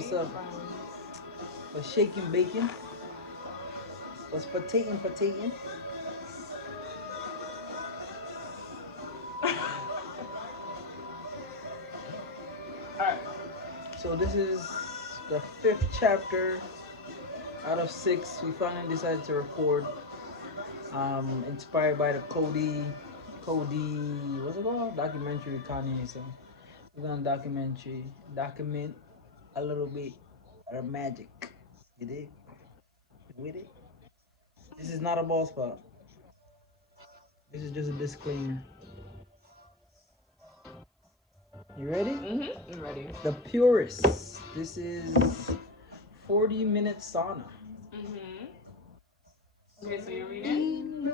what's up? What's shaking bacon? What's potato? Alright. So this is the fifth chapter out of six. We finally decided to record. Inspired by the Cody, what's it called? Documentary Kanye. So we're gonna document a little bit of magic. You did with it. This is not a ball spot. This is just a disclaimer. You ready? I'm ready. The purist. This is 40-minute sauna. Okay, so you're reading?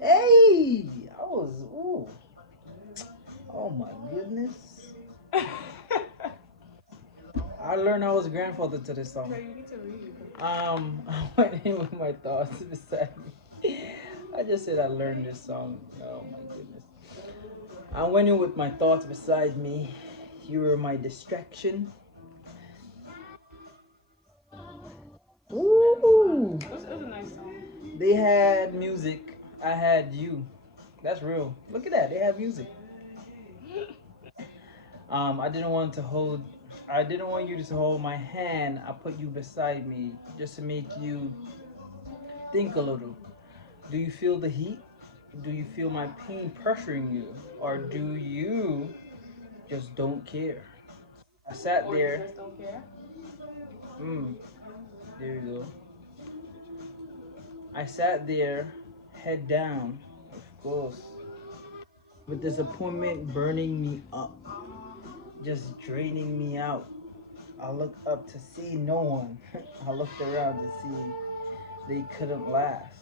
Hey, I was. Ooh. Oh my goodness. I learned I was grandfather to this song. Bro, you need to read. I went in with my thoughts beside me. I just said I learned this song. Oh my goodness. I went in with my thoughts beside me. You were my distraction. Ooh. It was a nice song. They had music. I had you. That's real. Look at that. They have music. I didn't want to hold. I didn't want you to hold my hand. I put you beside me just to make you think a little. Do you feel the heat? Do you feel my pain pressuring you? Or do you just don't care? I sat Or there. you just don't care? There you go. I sat there, head down, of course, with disappointment burning me up, just draining me out. I looked up to see no one. I looked around to see they couldn't last.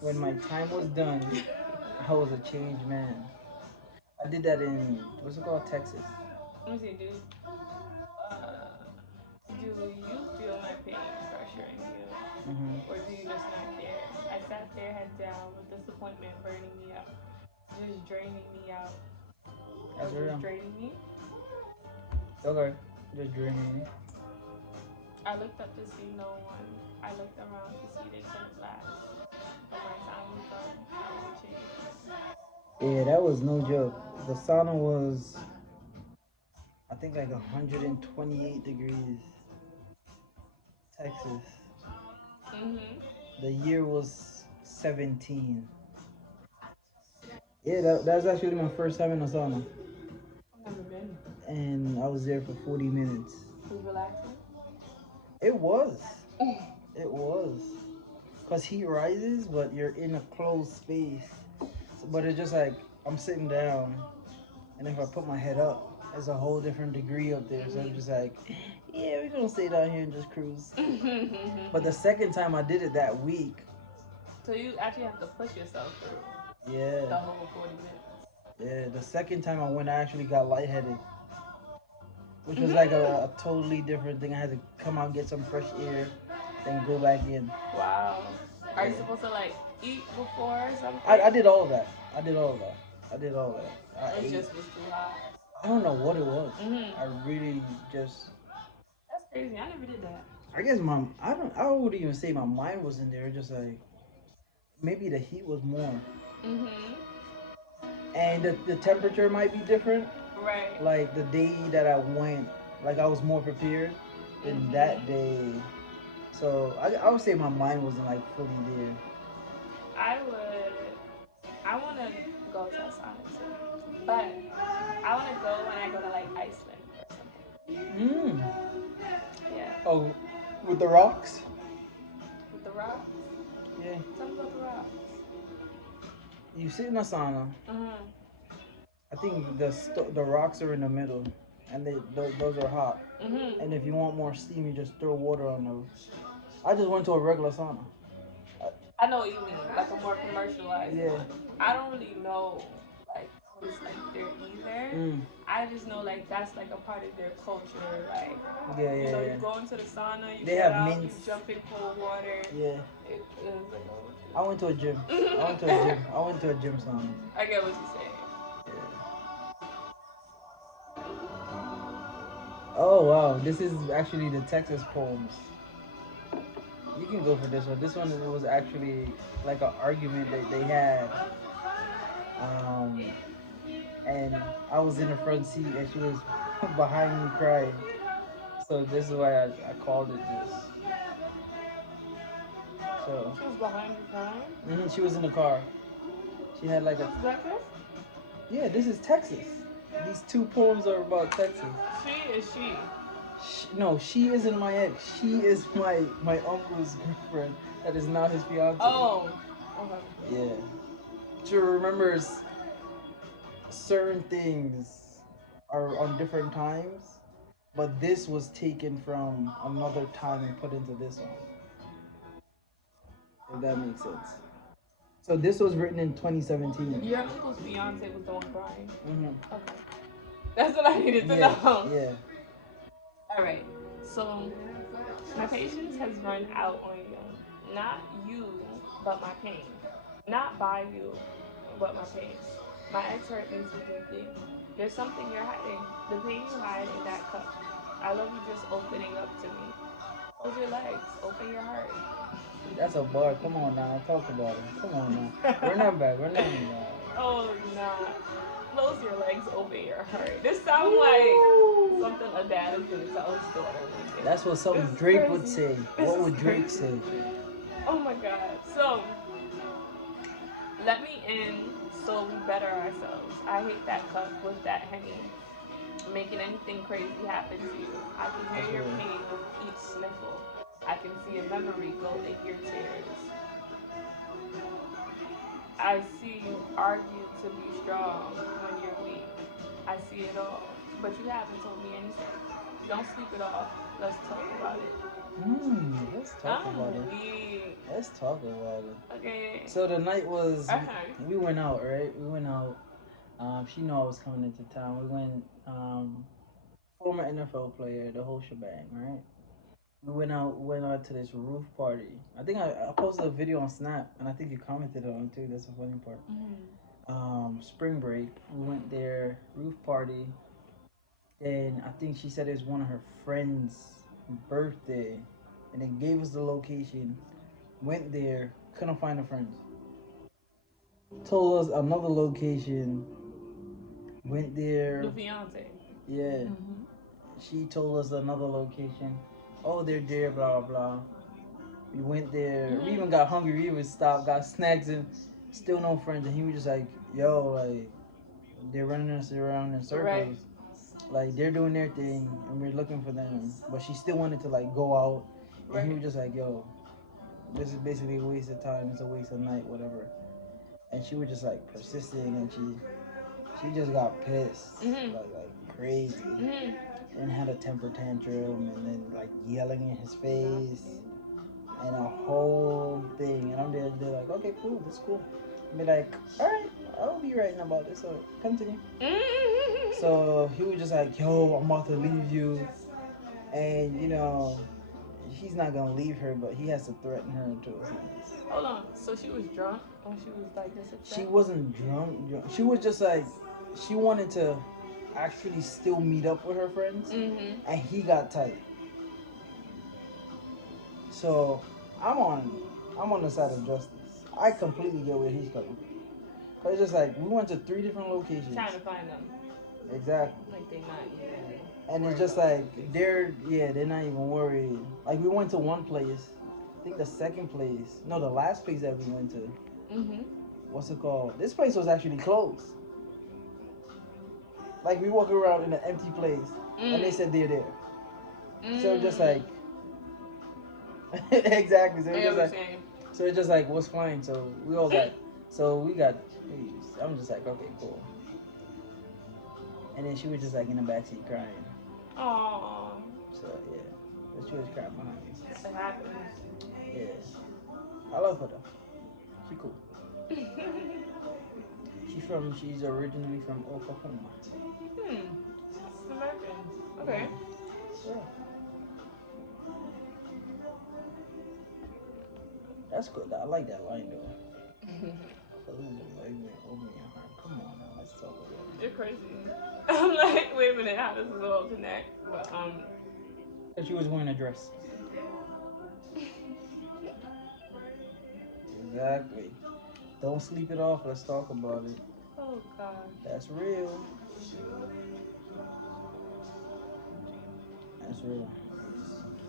When my time was done, I was a changed man. I did that in, what's it called, Texas. Let me see, dude. Do you feel my pain pressuring you? Or do you just not care? I sat there head down with disappointment burning me up, just draining me out. That's Or real. just draining me? Okay, just draining me. I looked up to see no one. I looked around to see they couldn't last. But my time was done. I was changed. Yeah, that was no joke. The sauna was, I think, like 128 degrees. Texas. The year was 17. Yeah, that's actually my first time in a sauna. I've never been. And I was there for 40 minutes. Was relaxing? It was. It was. Because heat rises, but you're in a closed space. So, but it's just like I'm sitting down, and if I put my head up, there's a whole different degree up there. So I'm just like, yeah, we're going to stay down here and just cruise. But the second time I did it that week. So you actually have to push yourself through Yeah. the whole 40 minutes. Yeah, the second time I went, I actually got lightheaded, which was like a totally different thing. I had to come out and get some fresh air, then go back in. Wow. Are you supposed to like eat before or something? I did all of that. I did all of that. It just was too hot. I don't know what it was. I really just. That's crazy. I never did that. I guess I would even say my mind was in there. Just like maybe the heat was more. And the temperature might be different. Right. Like the day that I went, like I was more prepared than that day. So I would say my mind wasn't like fully there. I want to go to a sauna too. But I want to go when I go to like Iceland or something. Yeah. Oh, with the rocks? With the rocks? Yeah. Tell me about the rocks. You sit in a sauna. I think the rocks are in the middle, and those are hot. And if you want more steam, you just throw water on those. I just went to a regular sauna. I know what you mean, like a more commercialized Yeah. one. I don't really know like what's like there either. I just know like that's like a part of their culture. Like you go into the sauna, you get out, mints. You jump in cold water. Yeah. It was like I went to a gym. I went to a gym sauna. I get what you're saying. Oh wow, this is actually the Texas poems. You can go for this one. This one was actually like an argument that they had. Um, and I was in the front seat and she was behind me crying. So this is why I called it this. So she was behind you crying. she was in the car. She had like a. Texas? Yeah, this is Texas. These two poems are about Texas. She is she. No, she isn't my ex. She is my uncle's girlfriend. That is not his fiance. Oh. Okay. Yeah. She remembers certain things are on different times, but this was taken from another time and put into this one. If that makes sense. So this was written in 2017. Your uncle's fiance was the one crying. Mm-hmm. Okay. That's what I needed to know. Yeah. All right. So my patience has run out on you. Not you, but my pain. Not by you, but my pain. My ex hurt me too deeply. There's something you're hiding. The pain you hide in that cup. I love you just opening up to me. Close your legs. Open your heart. That's a bar. Come on now. Talk about it. Come on now. We're not bad. We're not bad. Oh, nah. Close your legs, open your heart. This sounds like something a dad is gonna tell his daughter. That's what something Drake would say. What would Drake say? Oh my god. So, let me in so we better ourselves. I hate that cup with that Henny. Making anything crazy happen to you. I can hear your pain with each sniffle. I can see a memory go in your tears. I see you argue to be strong when you're weak. I see it all. But you haven't told me anything. Don't sleep it off. Let's talk about it. Let's talk about it. Weak. Let's talk about it. Okay. So the night was we went out, right? We went out. She knew I was coming into town. We went former NFL player, the whole shebang, right? We went out to this roof party. I think I posted a video on Snap and I think you commented on it too. That's the funny part. Spring break. We went there, roof party. Then I think she said it was one of her friends' birthday, and they gave us the location. Went there, couldn't find the friends. Told us another location. Went there. The fiance. Yeah. She told us another location. Oh, they're there, blah blah. We went there. We even got hungry. We even stopped, got snacks, and still no friends. And he was just like, "Yo, like, they're running us around in circles." Right. Like they're doing their thing and we're looking for them, but she still wanted to like go out, and he was just like, "Yo, this is basically a waste of time. It's a waste of night, whatever." And she was just like persisting, and she just got pissed, like crazy, and had a temper tantrum, and then like yelling in his face, and a whole thing. And I'm there like, okay, cool, that's cool. And be like, all right, I'll be writing about this. So continue. So he was just like, yo, I'm about to leave you, and you know, he's not gonna leave her, but he has to threaten her into a sentence. Hold on. So she was drunk when she was like this upset? She wasn't drunk. She was just like, she wanted to actually still meet up with her friends, and he got tight. So I'm on the side of justice. I completely get where he's coming from. But it's just like we went to 3 different locations. Trying to find them. Exactly. Like they're not even. And it's just like they're not even worried. Like we went to one place. I think the second place, no, the last place that we went to. What's it called? This place was actually closed. Like we walk around in an empty place, and they said they're there. So just like exactly. So it's just like what's fine. So we all got. So we got. I'm just like, okay, cool. And then she was just like in the backseat crying. Aww. So yeah, but she was crying behind me. It happens. Yeah, I love her though. She cool. She's originally from Oklahoma. American. Okay. Yeah. That's good. I like that line though. Come on now, let's talk about You're crazy. I'm like, wait a minute, how does this all connect? But That she was wearing a dress. Exactly. Don't sleep it off. Let's talk about it. Oh God. That's real. That's real.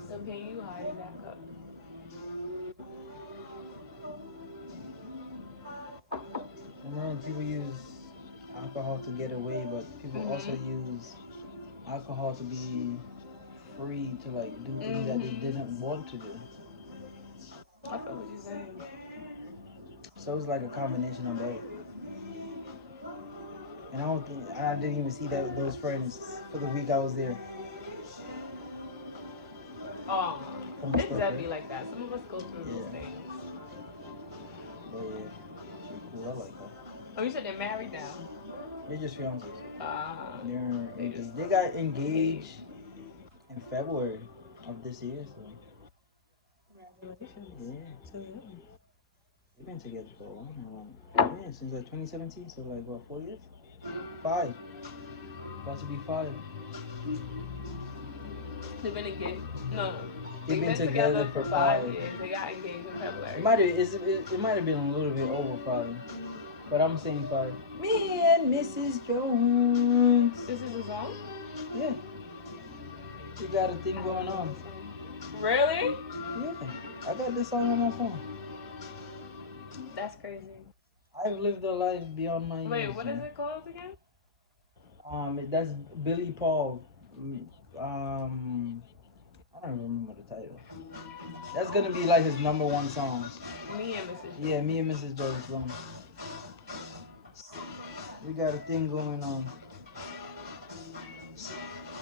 The pain you hide in that cup. Remember when people use alcohol to get away, but people also use alcohol to be free to like do things that they didn't want to do. I feel what you're saying. So it's like a combination of both. And I didn't even see those friends for the week I was there. Oh, it's definitely like that. Some of us go through those things. But yeah, she's cool. I like her. Oh, you said they're married now? They're just fiancés. They're engaged. They got engaged in February of this year. So congratulations. Yeah. To them. They've been together for a while now. Yeah, since like 2017. So like what, 4 years? 5. About to be 5. They've been engaged. No. They've been together for 5 years. They got engaged in February. It might have been a little bit over 5, but I'm saying 5. Me and Mrs. Jones. This is a song? Yeah. You got a thing going on. Really? Yeah. I got this song on my phone. That's crazy. I've lived a life beyond my years. Wait, what is it called again? That's Billy Paul. I don't remember the title. That's gonna be like his number 1 song. Me and Mrs. Jones. Yeah, Me and Mrs. Jones song. We got a thing going on.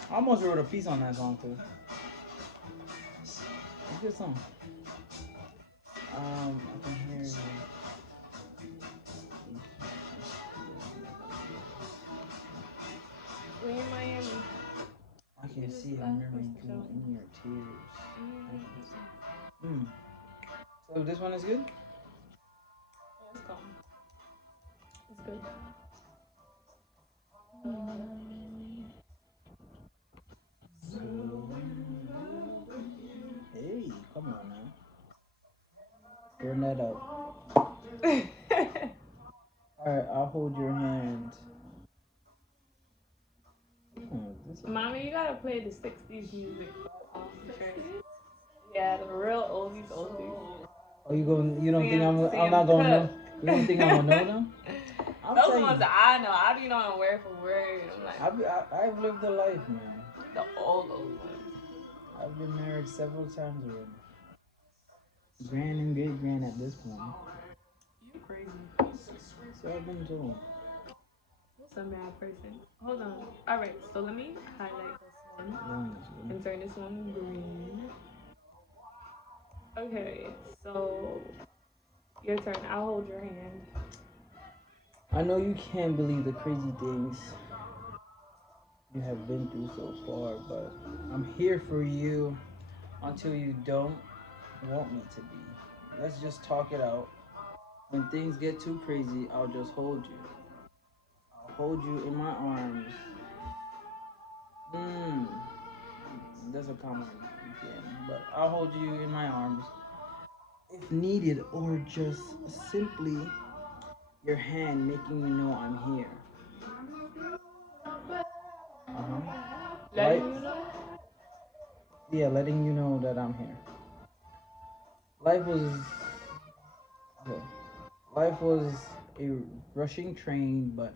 I almost wrote a piece on that song too. It's a good song. I can hear you. We in Miami. I can see a mirror in your tears. So this one is good? Yeah, it's calm. It's good. Hey, come on now. Burn that up. Alright, I'll hold your hand. Mommy, you gotta play the 60s music. Yeah, the real oldies. Oh, you don't think I'm not gonna know? You don't think I'm gonna know them? Those ones that I know. I be knowing word for word. I'm like, I've lived a life, man. The old ones. I've been married several times already. Grand and great grand at this point. You crazy. So I've been told. What's a mad person? Hold on. Alright, so let me highlight this one and turn this one green. Okay, so your turn. I'll hold your hand. I know you can't believe the crazy things you have been through so far, but I'm here for you until you don't want me to be. Let's just talk it out. When things get too crazy, I'll just hold you. I'll hold you in my arms. That's a common feeling, but I'll hold you in my arms if needed, or just simply your hand making you know I'm here. Letting you know? Yeah, letting you know that I'm here. Life was okay. Life was a rushing train, but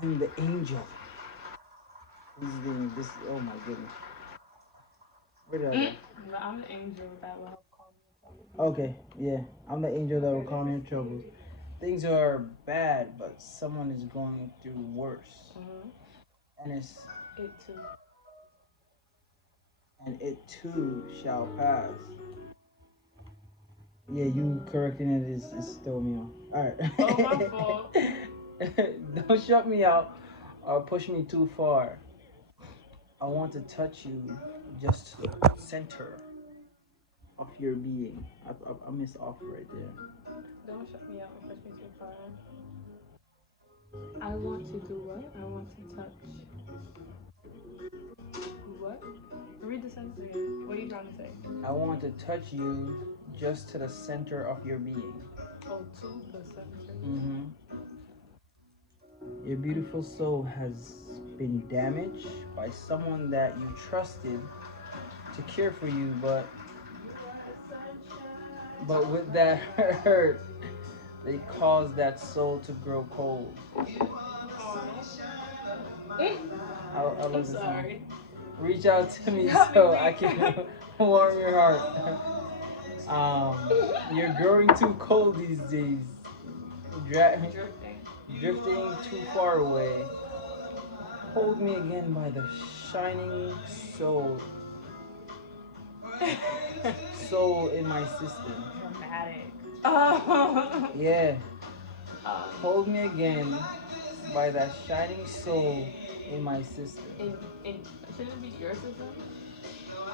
I'm the angel. Oh my goodness. Where did I go? I'm the angel that will help calm your troubles. Okay, yeah. I'm the angel that will calm your troubles. Things are bad, but someone is going through worse. And it too. And it too shall pass. Yeah, you correcting it is throw me off. Alright. Oh, my fault. Don't shut me out or push me too far. I want to touch you just to the center of your being. I missed off right there. Don't shut me out and push me too far. I want to do what? I want to touch. What? Read the sentence again. What are you trying to say? I want to touch you just to the center of your being. Oh, to the center. Mm-hmm. Your beautiful soul has been damaged by someone that you trusted to care for you, but with that hurt, they caused that soul to grow cold. I I'm love this one. sorry. Reach out to me Got me so I weak. can warm your heart. You're growing too cold these days. Drifting. Drifting too far away. Hold me again by the shining soul in my system. Dramatic. Yeah. Um, Hold me again by that shining soul in my system. in shouldn't it be your system?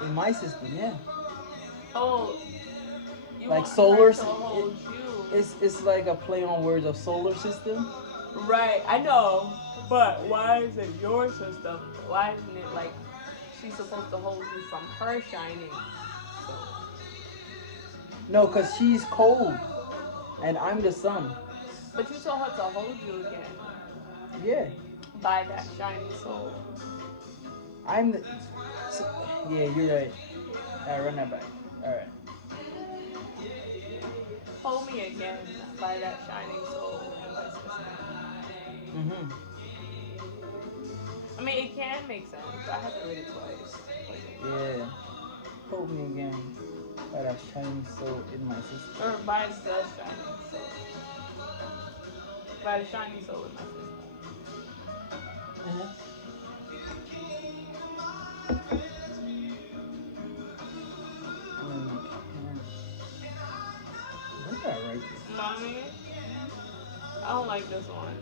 In my system, yeah. Oh, you Like want her solar, to hold you. it's like a play on words of solar system. Right, I know. But why is it your system? Why isn't it like she's supposed to hold you from her shining soul? No, cause she's cold, and I'm the sun. But you told her to hold you again Yeah, by that shining soul. I'm the. Yeah, you're right. I run that back. All right. Hold me again by that shining soul in my system. Mhm. I mean, it can make sense. I had to read it twice. Yeah. Hold me again by that shining soul in my system. Or by the shining soul. By the shining soul in my system. Uh-huh. Where did I write this? Mommy, I don't like this one.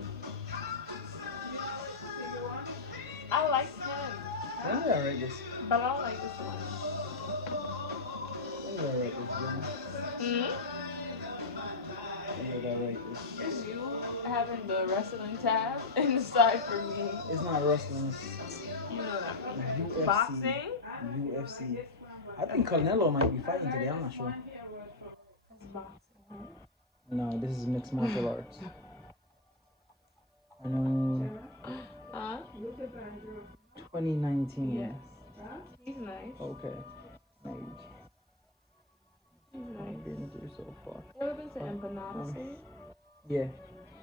I like him, When did I write this? but I don't like this one. When did I write this, Jenna? Hmm? When did I write this? Is you having the wrestling tab inside for me? It's not wrestling. You know what I mean. It's UFC. Boxing? UFC. I think Canelo might be fighting today. I'm not sure. That's boxing. No, this is mixed martial arts. I know. Huh? 2019. Yes. He's nice. Okay. Like, He's nice. I've been through so far. You ever been to Empanada City? Yeah.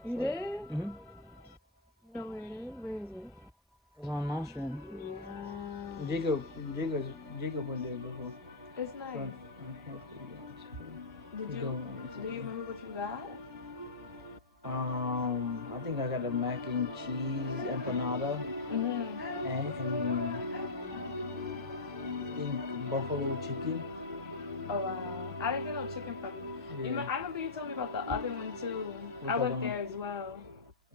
You did? Mhm. You know where it is? Where is it? It's on Nostrand. Yeah. Jacob went there before. It's nice. Do you remember what you got? I think I got a mac and cheese empanada Mm-hmm. and I think buffalo chicken. Oh wow. I didn't get no chicken from you. Yeah. I remember you told me about the other one too. Which I other went one? there as well.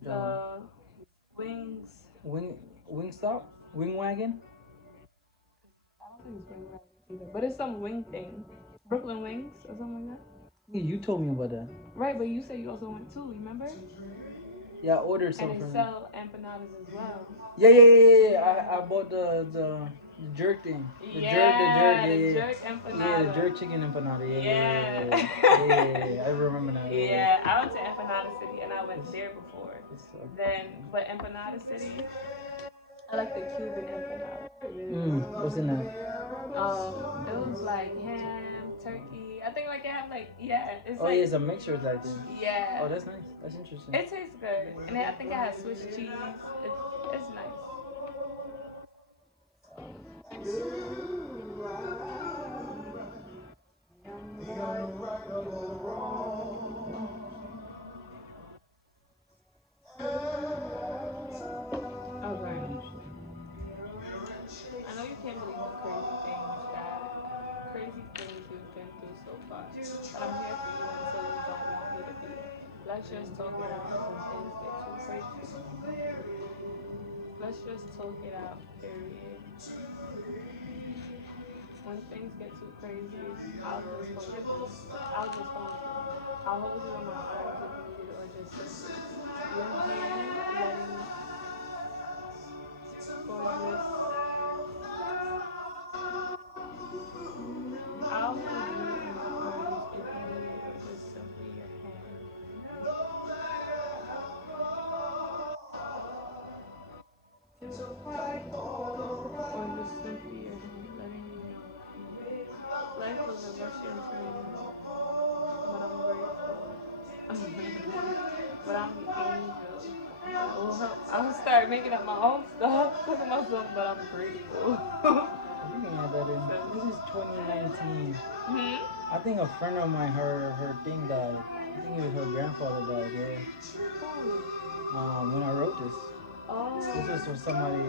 Which other one? The wings. Wingstop? Wing wagon? I don't think it's wing ramen either, but it's some wing thing. Brooklyn Wings or something like that. Yeah, you told me about that. Right, but you said you also went too. Remember? Yeah, I ordered And some they from you. sell empanadas as well. Yeah. I bought the jerk thing. The jerk, The jerk yeah, the empanada. jerk chicken empanada. Yeah. Yeah. I remember now. Yeah, I went to Empanada City and I went there before. It's Then, but Empanada City, I like the Cuban empanada. What's in that? It was like ham, turkey. I think like it had like it's Oh like yeah, it's a mixture type thing. yeah. Oh, that's nice. That's interesting. It tastes good, and I think it has Swiss cheese. It's nice. Okay. I know you can't believe the crazy things you've been through so far, but I'm here for you until you don't want me to be. Let's just talk it out when things get too crazy. Let's just talk it out, period. when things get too crazy, I'll just hold you. I'll just hold you. I'll hold you in my arms if needed, or just simply your hand letting, or just I'll hold you in my arms if needed, or just simply your hand. Or just simply your hand, letting you know like life was a Russian train, but I'm grateful. But I'm the angel that will help. I'll start making up my own stuff, talking myself, but I'm grateful. You can add that in. This is 2019. I think a friend of mine, her thing died. I think it was her grandfather died. Yeah. When I wrote this. Oh. This was for somebody.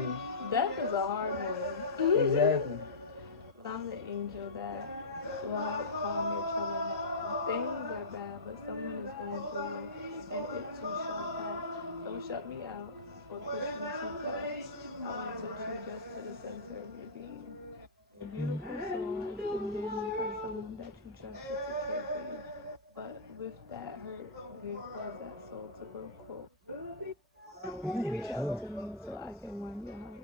Death is a hard one. Exactly. But I'm the angel that will help calm your troubled mind. Things are bad, but someone is going through it, and it too shall pass. Don't shut me out or push me too far. I want to touch you just to the center of your being. Your beautiful soul has been damaged by someone that you trusted to care for you. But with that hurt, may it cause that soul to grow cold. Reach out to me so I can warm your heart.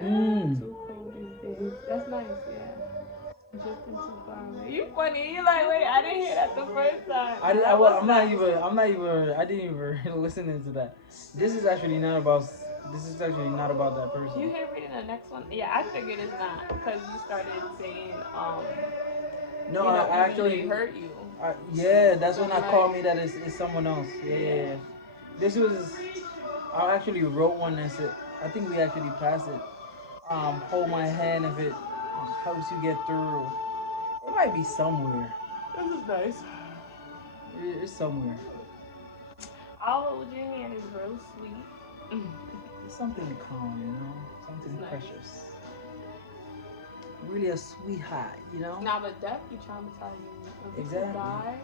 Too cold these days. That's nice, yeah. Drifting too far away. You funny. You like, wait, I didn't hear that the first time. I'm not even. I didn't even listen to that. This is actually not about. This is actually not about that person. You hear reading the next one? Yeah, I figured it's not because you started saying No, I actually hurt you. Yeah, that's when I called me that it's someone else. Yeah. This was. I actually wrote one that said. I think we actually passed it. Hold my hand if it helps you get through. It might be somewhere. This is nice. It's somewhere. I'll hold your hand is real sweet. It's something calm, you know? Something precious. Really a sweetheart, you know? Nah, but death be traumatizing. When exactly. Die,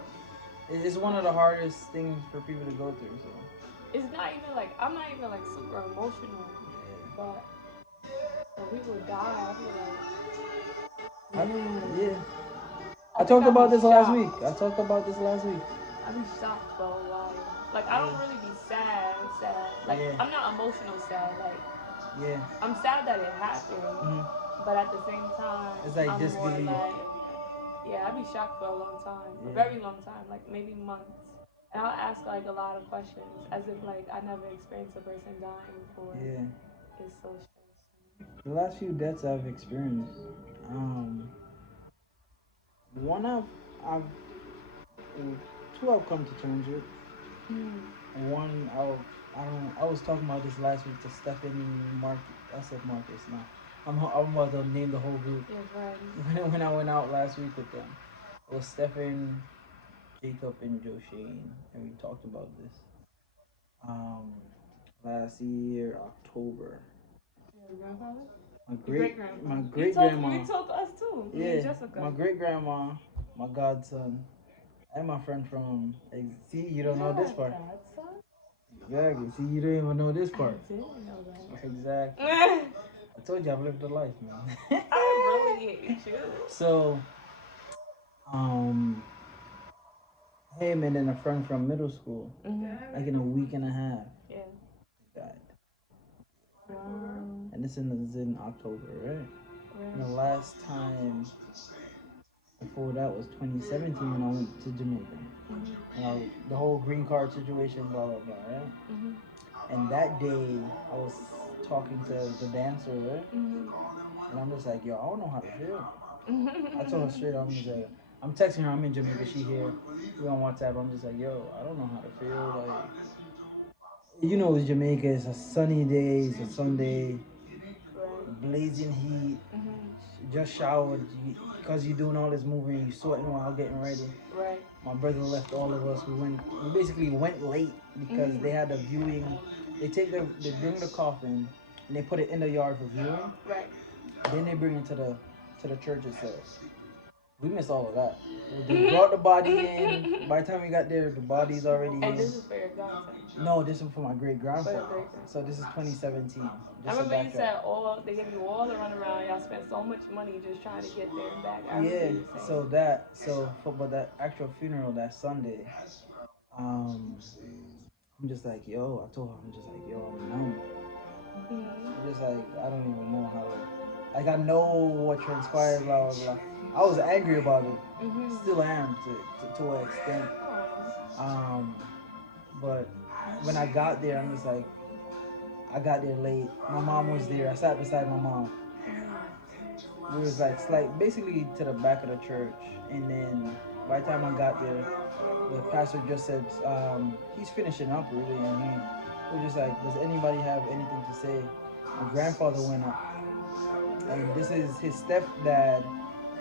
it's one of the hardest things for people to go through, so. It's not even like, I'm not even like super emotional, but when people die, I'll be like, yeah. I talked about this last week. I be shocked for a while. Like, I don't really be sad. Like, I'm not emotional sad. Like, I'm sad that it happened, but at the same time, it's like I'm disbelief. More like, yeah, I be shocked for a long time, a very long time, like maybe months. And I'll ask like a lot of questions as if like I never experienced a person dying before. Yeah. It's so stressful. The last few deaths I've experienced, one I've two I've come to terms with. One I was talking about this last week to Stephanie Mark. I said Marcus now. I'm about to name the whole group. Yeah, when I went out last week with them, it was Stephen, Jacob, and Joe Shane, and we talked about this. Last year October. Your grandfather? My great grandma. You told us too. Yeah, me and Jessica. My great grandma, my godson, and my friend from. See, you don't know this part. Godson? Exactly. See, you don't even know this part. I didn't know that. Exactly. I told you I've lived a life, man. I really hate you. So, him and then a friend from middle school, like in a week and a half, died. And this is in October, right? And the last time before that was 2017 when I went to Jamaica. The whole green card situation, blah blah blah, right? And that day I was talking to the dancer, right? And I'm just like, yo, I don't know how to feel. I told her straight up, I'm texting her, I'm in Jamaica, she here. We on WhatsApp, I'm just like, yo, I don't know how to feel. Like, you know, it's Jamaica, it's a sunny day, it's a Sunday, blazing heat. Just showered because you're doing all this moving, you're sweating while getting ready. Right. My brother left all of us. We basically went late because they had a viewing. They bring the coffin and they put it in the yard for viewing. Right. Then they bring it to the church itself. We missed all of that. They brought the body in. By the time we got there, the body's already in. And this is for your grandson? No, this is for my great grandfather. So this is 2017. I remember you said they gave you all the runaround. Y'all spent so much money just trying to get there and back. Yeah. But that actual funeral that Sunday, I'm just like, yo. I told her, I'm just like, yo, I'm numb. I'm just like, I don't even know how to. Like, I know what transpired, blah, blah, blah. I was angry about it. Still am to an extent. But when I got there, I'm just like, I got there late. My mom was there. I sat beside my mom. We was like basically to the back of the church. And then by the time I got there, the pastor just said, he's finishing up really, and he was just like, does anybody have anything to say? My grandfather went up, and this is his stepdad,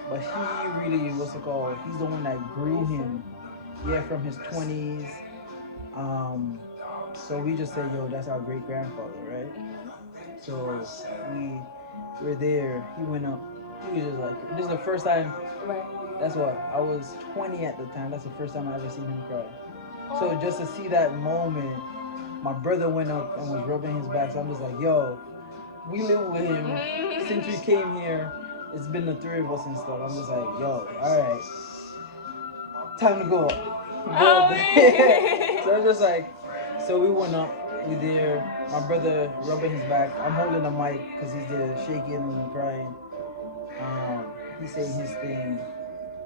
but he really, what's it called? He's the one that grew him, from his 20s. So we just said, yo, that's our great grandfather, right? So we were there. He went up. He was just like, this is the first time. Right. That's what I was 20 at the time. That's the first time I ever seen him cry. So just to see that moment, my brother went up and was rubbing his back. So I'm just like, yo, we live with him since we came here. It's been the three of us and stuff. I'm just like, yo, all right, time to go up. So I'm just like, so we went up. We there. My brother rubbing his back. I'm holding the mic because he's there shaking and crying. He's saying his thing,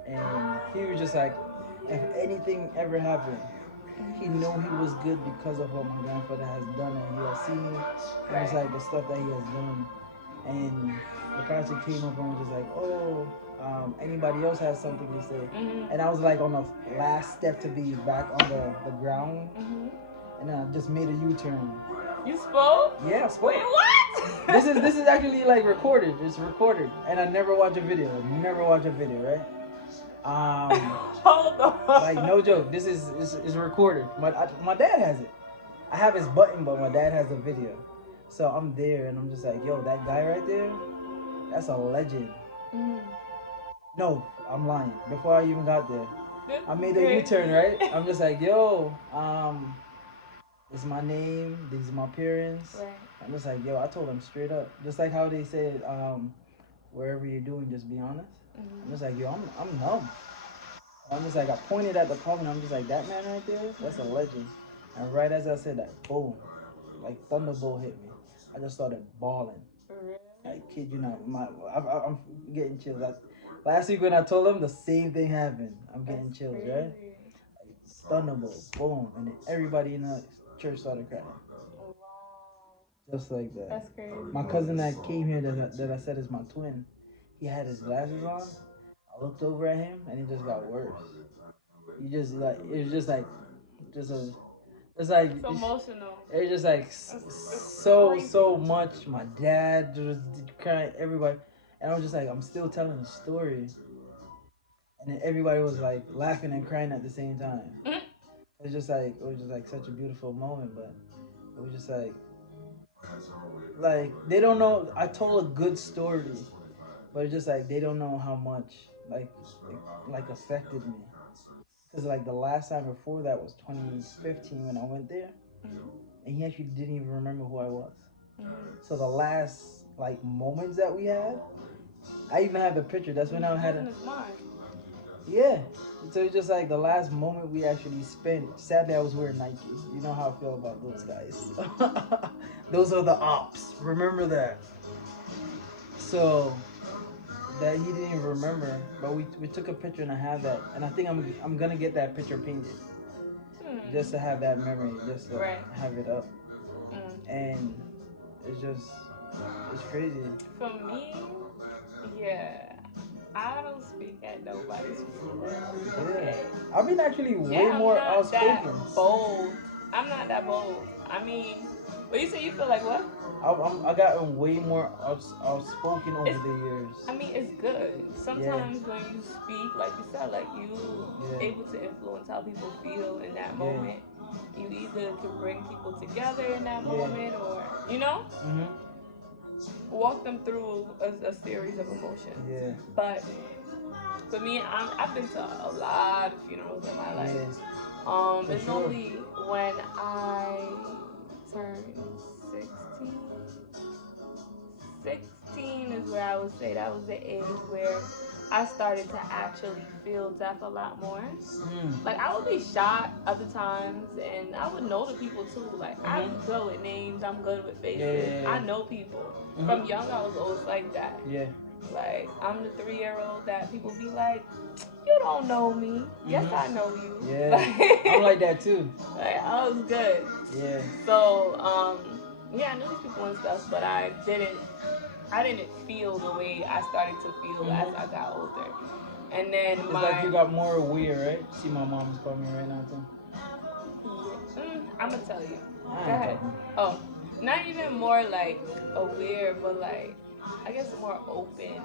and he was just like, if anything ever happened, he knew he was good because of what my grandfather has done, and he has seen. It was like the stuff that he has done, and the pastor came up and was just like, oh, anybody else has something to say? And I was like on the last step to be back on the ground, and then I just made a U-turn. You spoke? Yeah, I spoke. Wait, what? This is actually like recorded. It's recorded, and I never watch a video. Right? Hold on. Like, no joke. This is recorded. My dad has it. I have his button, but my dad has the video. So I'm there, and I'm just like, yo, that guy right there, that's a legend. No, I'm lying. Before I even got there, I made a U-turn, right? I'm just like, yo, this is my name. These are my parents. Right. I'm just like, yo, I told them straight up. Just like how they said, wherever you're doing, just be honest. I'm just like, yo, I'm numb. I'm just like, I pointed at the palm, and I'm just like, that man right there, that's a legend. And right as I said that, boom, like thunderbolt hit me. I just started bawling. Really? I kid you not. I'm getting chills. Last week when I told him, the same thing happened. I'm getting chills, right? Like, thunderbolt, boom, and then everybody in the church started crying. Wow. Just like that. That's crazy. My cousin that came here that I said is my twin, he had his glasses on. I looked over at him, and it just got worse. You just like, it was just like, it's like, it's emotional. It's just like so much. My dad was crying, everybody, and I was just like, I'm still telling the story, and then everybody was like laughing and crying at the same time. It was just like such a beautiful moment, but it was just like they don't know. I told a good story, but it's just like they don't know how much like affected me. Because like the last time before that was 2015 when I went there, and he actually didn't even remember who I was. So the last like moments that we had, I even have a picture. That's when I had a. Yeah. So it's just like the last moment we actually spent. Sadly, I was wearing Nike. You know how I feel about those guys. Those are the ops. Remember that. So that he didn't even remember, but we took a picture and I have that, and I think I'm gonna get that picture painted, just to have that memory, just to have it up, and it's crazy. For me, yeah, I don't speak at nobody's funeral. Okay. Yeah, I've been actually way more outspoken. Bold. I'm not that bold. I mean, but you say you feel like what? I gotten way more outspoken over the years. I mean, it's good. Sometimes when you speak, like you said, like you able to influence how people feel in that moment. You either can bring people together in that moment, or walk them through a series of emotions. Yeah. But For me, I've been to a lot of funerals in my life. It's sure. only when I turned 16. 16 is where I would say that was the age where I started to actually feel death a lot more. Like, I would be shot other times, and I would know the people too. Like, I'm good with names, I'm good with faces. I know people. From young, I was always like that. Yeah. Like, I'm the 3-year-old that people be like, you don't know me. Yes, I know you. Yeah. I'm like that too. Like, I was good. Yeah. So, yeah, I knew these people and stuff, but I didn't feel the way I started to feel as I got older. And then it's like you got more aware, right? See, my mom's calling me right now too. I'm gonna tell you. Go ahead. Oh, not even more like aware, but like, I guess more open.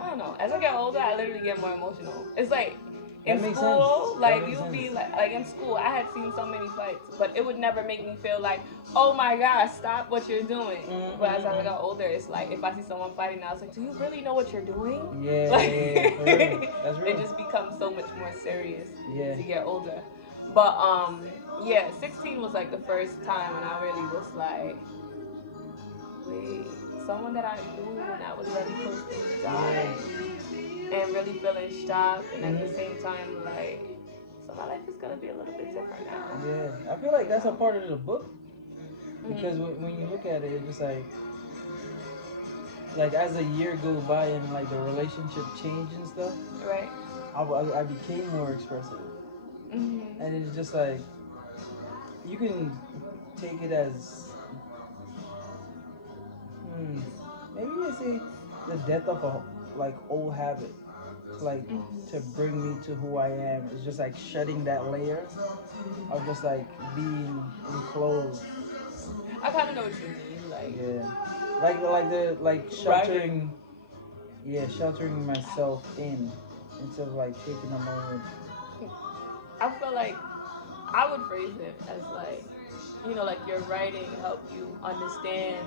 I don't know. As I get older, I literally get more emotional. It's like in school, like you'll be like in school, I had seen so many fights, but it would never make me feel like, oh my gosh, stop what you're doing. But as I got older, it's like if I see someone fighting now, it's like, do you really know what you're doing? Yeah, like, that's real. It just becomes so much more serious as you get older. But yeah, 16 was like the first time when I really was like, wait, someone that I knew and I was really close to die. And really feeling shocked, and at the same time, like, so my life is gonna be a little bit different now. Yeah, I feel like that's a part of the book because when you look at it, it's just like as a year go by and like the relationship change and stuff. Right. I became more expressive, and it's just like you can take it as maybe you say the death of a like old habit. Like to bring me to who I am. It's just like shedding that layer of just like being enclosed. I kind of know what you mean, like like sheltering. Writing. Yeah, sheltering myself in instead of like taking a moment. I feel like I would phrase it as like, you know, like your writing helped you understand,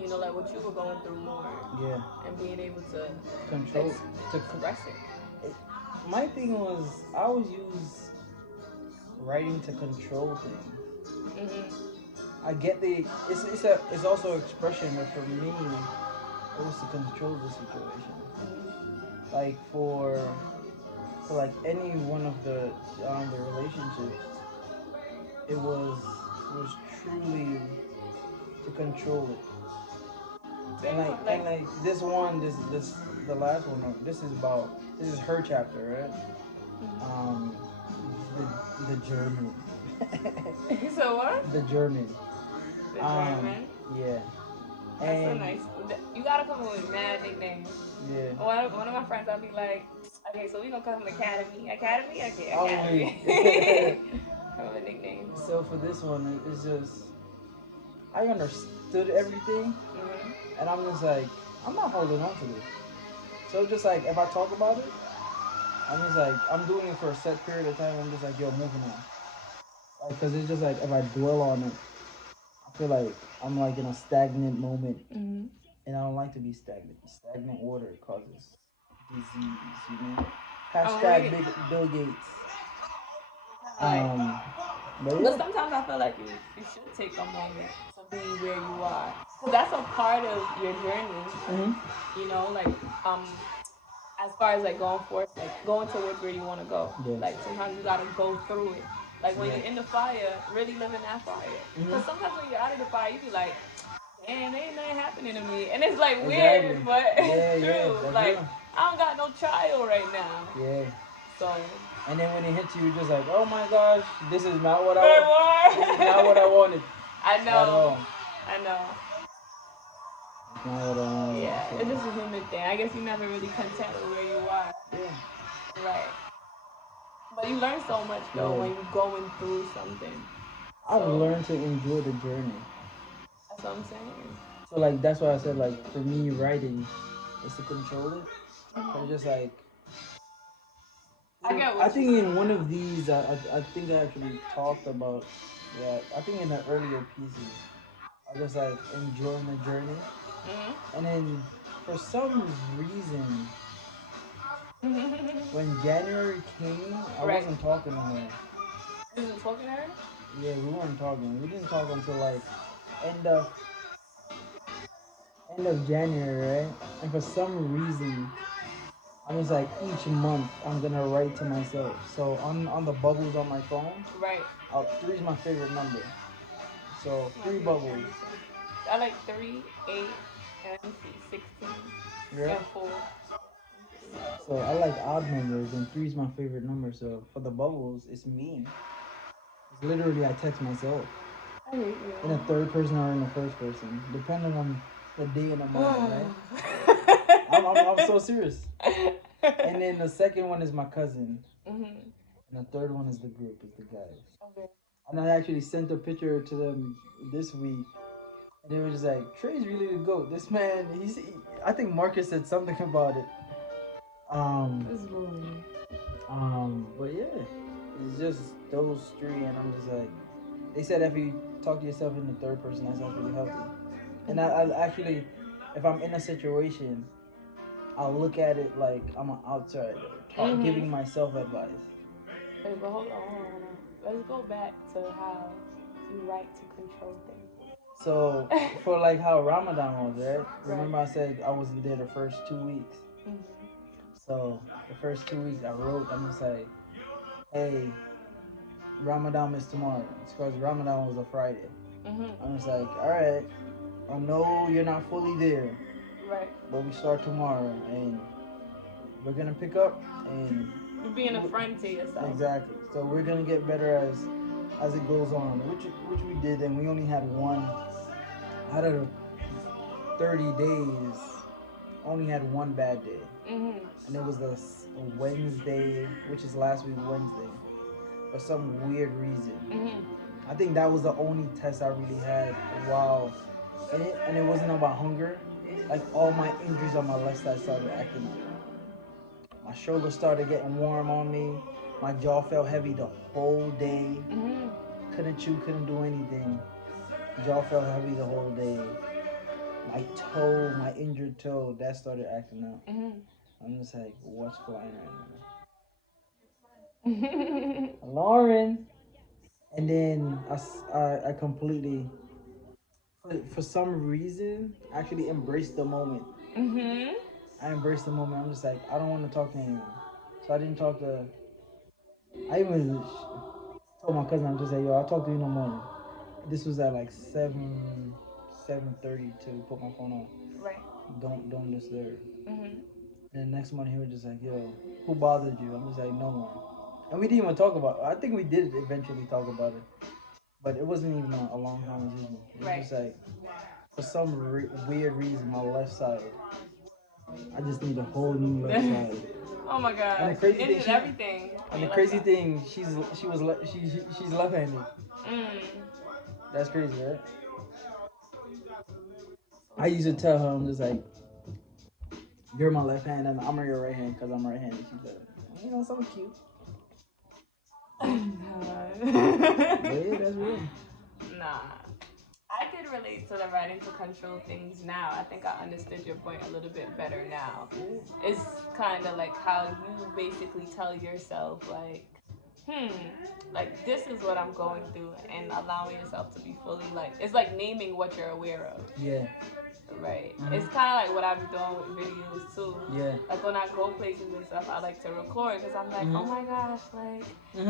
you know, like what you were going through more. Yeah. And being able to control to express it. My thing was I always use writing to control things. I get it's also an expression, but for me, it was to control the situation. Like for like any one of the relationships, it was truly to control it. And like this one, this the last one. This is her chapter, right? The German. So what? The German. The German. Yeah. That's so nice. You gotta come up with mad nicknames. Yeah. One of my friends, I'll be like, okay, so we gonna call him Academy. Academy? Okay, Academy. Come up with nicknames. So for this one, it's just I understood everything, and I'm just like, I'm not holding on to this. So just like if I talk about it, I'm just like I'm doing it for a set period of time. I'm just like, yo, moving on. Like, cause it's just like if I dwell on it, I feel like I'm like in a stagnant moment, and I don't like to be stagnant. Stagnant water causes disease, you know. Hashtag Bill Gates. But sometimes I feel like you should take a moment to be where you are. So that's a part of your journey. You know, like as far as like going forth, like going towards where you want to go. Yeah. Like sometimes you gotta go through it. Like when you're in the fire, really live in that fire. Because sometimes when you're out of the fire, you be like, damn, ain't nothing happening to me. And it's like weird, but it's true. Like real. I don't got no trial right now. Yeah. So. And then when it hits you, you're just like, oh my gosh, this is not what I wanted. This is not what I wanted. I know. I know. Not what I wanted. Yeah, so. It's just a human thing. I guess you're never really content with where you are. Yeah. Right. But you learn so much though when you're going through something. I've learned to enjoy the journey. That's what I'm saying. So like that's why I said like for me writing is to control it. I'm just like I think in one of these I think I actually talked about I think in the earlier pieces I just like enjoying the journey And then for some reason, when January came, I wasn't talking to her. You wasn't talking to her? Yeah, we weren't talking. We didn't talk until like end of end of January, right? And for some reason, I was like, each month I'm gonna write to myself. So on the bubbles on my phone, right? Three is my favorite number. So three bubbles. I like 3, 8, and 16, yeah. And 4. So I like odd numbers, and three is my favorite number. So for the bubbles, it's me. It's literally I text myself. I hate you. In a third person or in the first person, depending on the day and the moment, right? I'm so serious. And then the second one is my cousin. And the third one is the group, is the guys. Okay. And I actually sent a picture to them this week. And they were just like, Trey's really the GOAT. This man, I think Marcus said something about it. This is bullying. But yeah, it's just those three, and I'm just like, they said if you talk to yourself in the third person, that's actually healthy. And I actually, if I'm in a situation, I'll look at it like I'm an outsider, giving myself advice. Wait, but hold on. Let's go back to how you write to control things. So, for like how Ramadan was, right? Remember I said I wasn't there the first 2 weeks? So, the first 2 weeks I wrote, I'm just like, hey, Ramadan is tomorrow. It's because Ramadan was a Friday. I'm just like, all right, I know you're not fully there. Right. But we start tomorrow, and we're gonna pick up, and you're being a friend to yourself. Exactly. So we're gonna get better as it goes on, which we did, and we only had one out of 30 days. Only had one bad day, and it was a Wednesday, which is last week Wednesday, for some weird reason. I think that was the only test I really had. Wow. And it wasn't about hunger. Like all my injuries on my left side started acting up. My shoulders started getting warm on me. My jaw felt heavy the whole day. Couldn't chew, couldn't do anything. Jaw felt heavy the whole day. My toe, my injured toe, that started acting up. I'm just like, what's flying right now? Lauren. And then I completely, for some reason, actually embraced the moment. I embraced the moment. I'm just like, I don't want to talk to anyone. So I didn't talk to. I even told my cousin, I'm just like, yo, I'll talk to you in the morning. This was at like 7:30 to put my phone on. Right. Don't disturb. And the next morning he was just like, yo, who bothered you? I'm just like, no one. And we didn't even talk about it. I think we did eventually talk about it. But it wasn't even a long conversation. It was just like, for some weird reason, my left side, I just need a whole new left side. Oh my god! And the crazy thing, everything. And the crazy thing, she's left-handed. That's crazy, right? I used to tell her, I'm just like, you're my left hand and I'm your right hand because I'm right-handed. She's like, you know, something cute. Yeah, that's real. Nah. I could relate to the writing to control things now. I think I understood your point a little bit better now. It's kind of like how you basically tell yourself, like this is what I'm going through, and allowing yourself to be fully like, it's like naming what you're aware of. Yeah. Right. It's kind of like what I'm doing with videos too. Yeah. Like when I go places and stuff, I like to record because I'm like, oh my gosh, like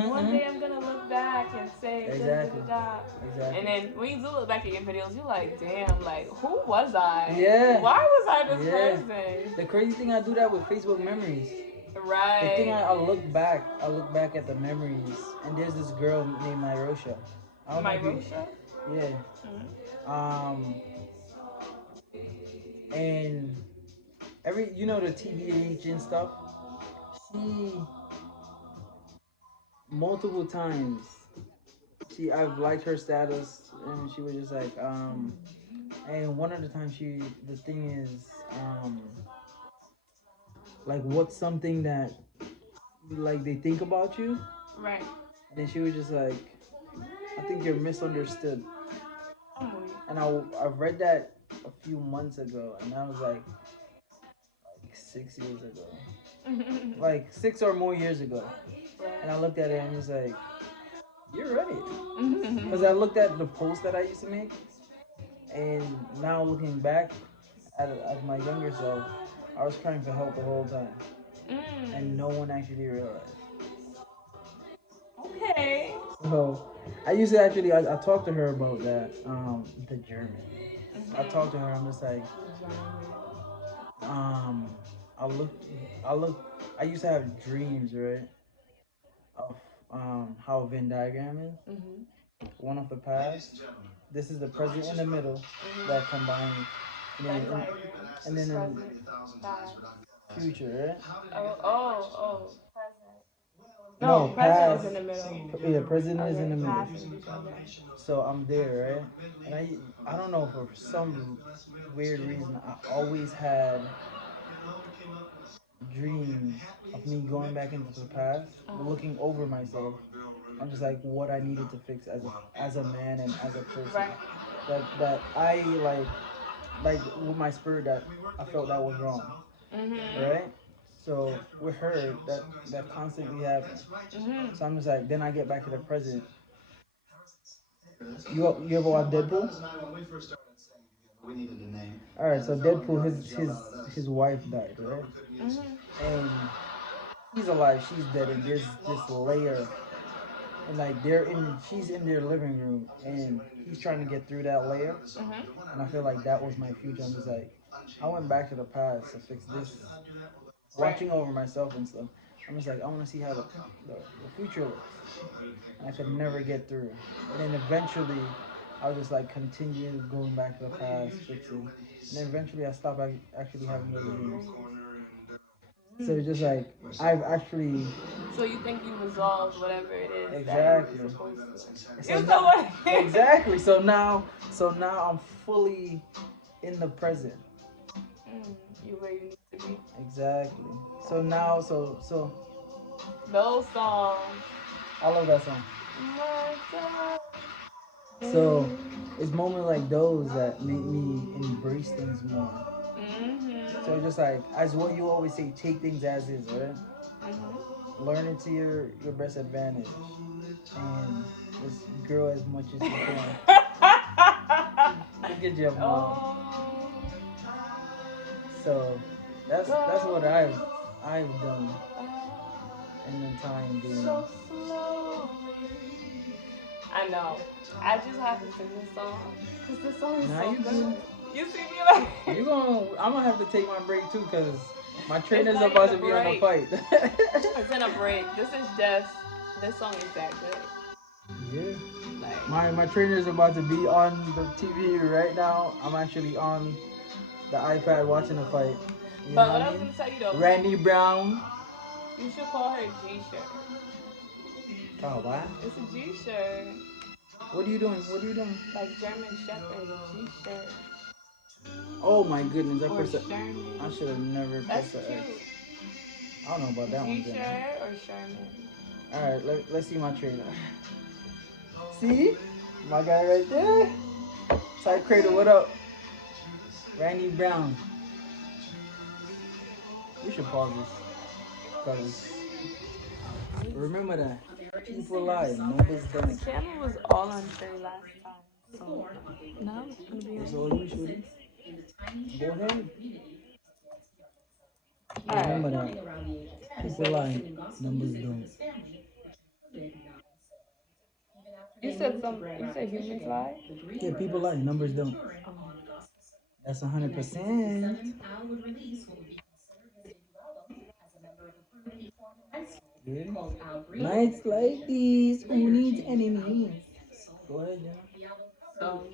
one day I'm gonna look back and say, exactly. Good job. Exactly. And then when you do look back at your videos, you're like, damn, like who was I? Yeah. Why was I this person? The crazy thing, I do that with Facebook memories. Right. The thing, I look back at the memories, and there's this girl named Myrosha. Myrosha? Yeah. And the TBH and stuff. She multiple times. I've liked her status, and she was just like, and one of the times the thing is, like, what's something that, like, they think about you? Right. And then she was just like, I think you're misunderstood. And I read that a few months ago, and that was like 6 years ago, like 6 or more years ago. And I looked at it and was like, "You're right," because I looked at the post that I used to make, and now looking back at my younger self, I was crying for help the whole time, and no one actually realized. Okay. So I used to actually I talked to her about that the German. I talked to her. I'm just like um I look I look I used to have dreams, right, of how a Venn diagram is. One of the past. This is the present in the middle that combines, and then and then in future, right? Oh. Present. No, No, present is past. in the middle. Yeah, present is in Okay, the middle. past and future. Okay. So I'm there, right? And I don't know, for some weird reason I always had dreams of me going back into the past, looking over myself. I'm just like what I needed to fix as a man and as a person. Right. That I like with my spirit that I felt that was wrong, right? So with her, that constantly happens. So I'm just like, then I get back to the present. You ever watch Deadpool? All right, so Deadpool, his wife died, right? And he's alive, she's dead, and there's this layer, and like she's in their living room, and he's trying to get through that layer, and I feel like that was my future. I'm just like, I went back to the past to fix this, watching over myself and stuff. I'm just like, I want to see how the future looks, and I could never get through. And then eventually, I was just like continue going back to the past, fixing, and then eventually I stopped actually having those dreams. So it's just like I've actually. So you think you resolved whatever it is Exactly. that you're supposed to. So You know now, what? exactly. So now I'm fully in the present. You where you need to be. Exactly. So now, so Those songs. I love that song. So it's moments like those that make me embrace things more. So just like as what you always say, take things as is, right? Learn it to your best advantage, and just grow as much as you can. Look at your mom. So that's what I've done in the time being. So slowly. I know. I just have to sing this song because this song is Now so you good. good. You see me like You gonna? I'm gonna have to take my break too because my it's trainer's not about even to a be on the break. fight. It's in a break. This song is that good. Yeah. Like, My trainer is about to be on the TV right now. I'm actually on the iPad watching the fight. You but know what what I I was mean? gonna tell you though, Randy Brown. you should call her G shirt. Oh, what? It's a G shirt. What are you doing? What are you doing? Like German Shepherd, a G shirt. Oh my goodness! Or Sherman. I should have never That's pressed the X. cute. I don't know about that one, G Jenna. shirt or Sherman. All right, let's see my trainer. See, my guy right there. Side cradle, what up? Randy Brown. We should pause this because remember that people lie, numbers The don't. camera was all unfair last time, so now it's gonna be It's on. all you, shorty. Go ahead. Alright. Remember that people lie, numbers don't. You said humans lie? Yeah, people lie, numbers don't. Oh. That's 100%. Yeah. Nights like these, who needs enemies? Go ahead, Jenna. So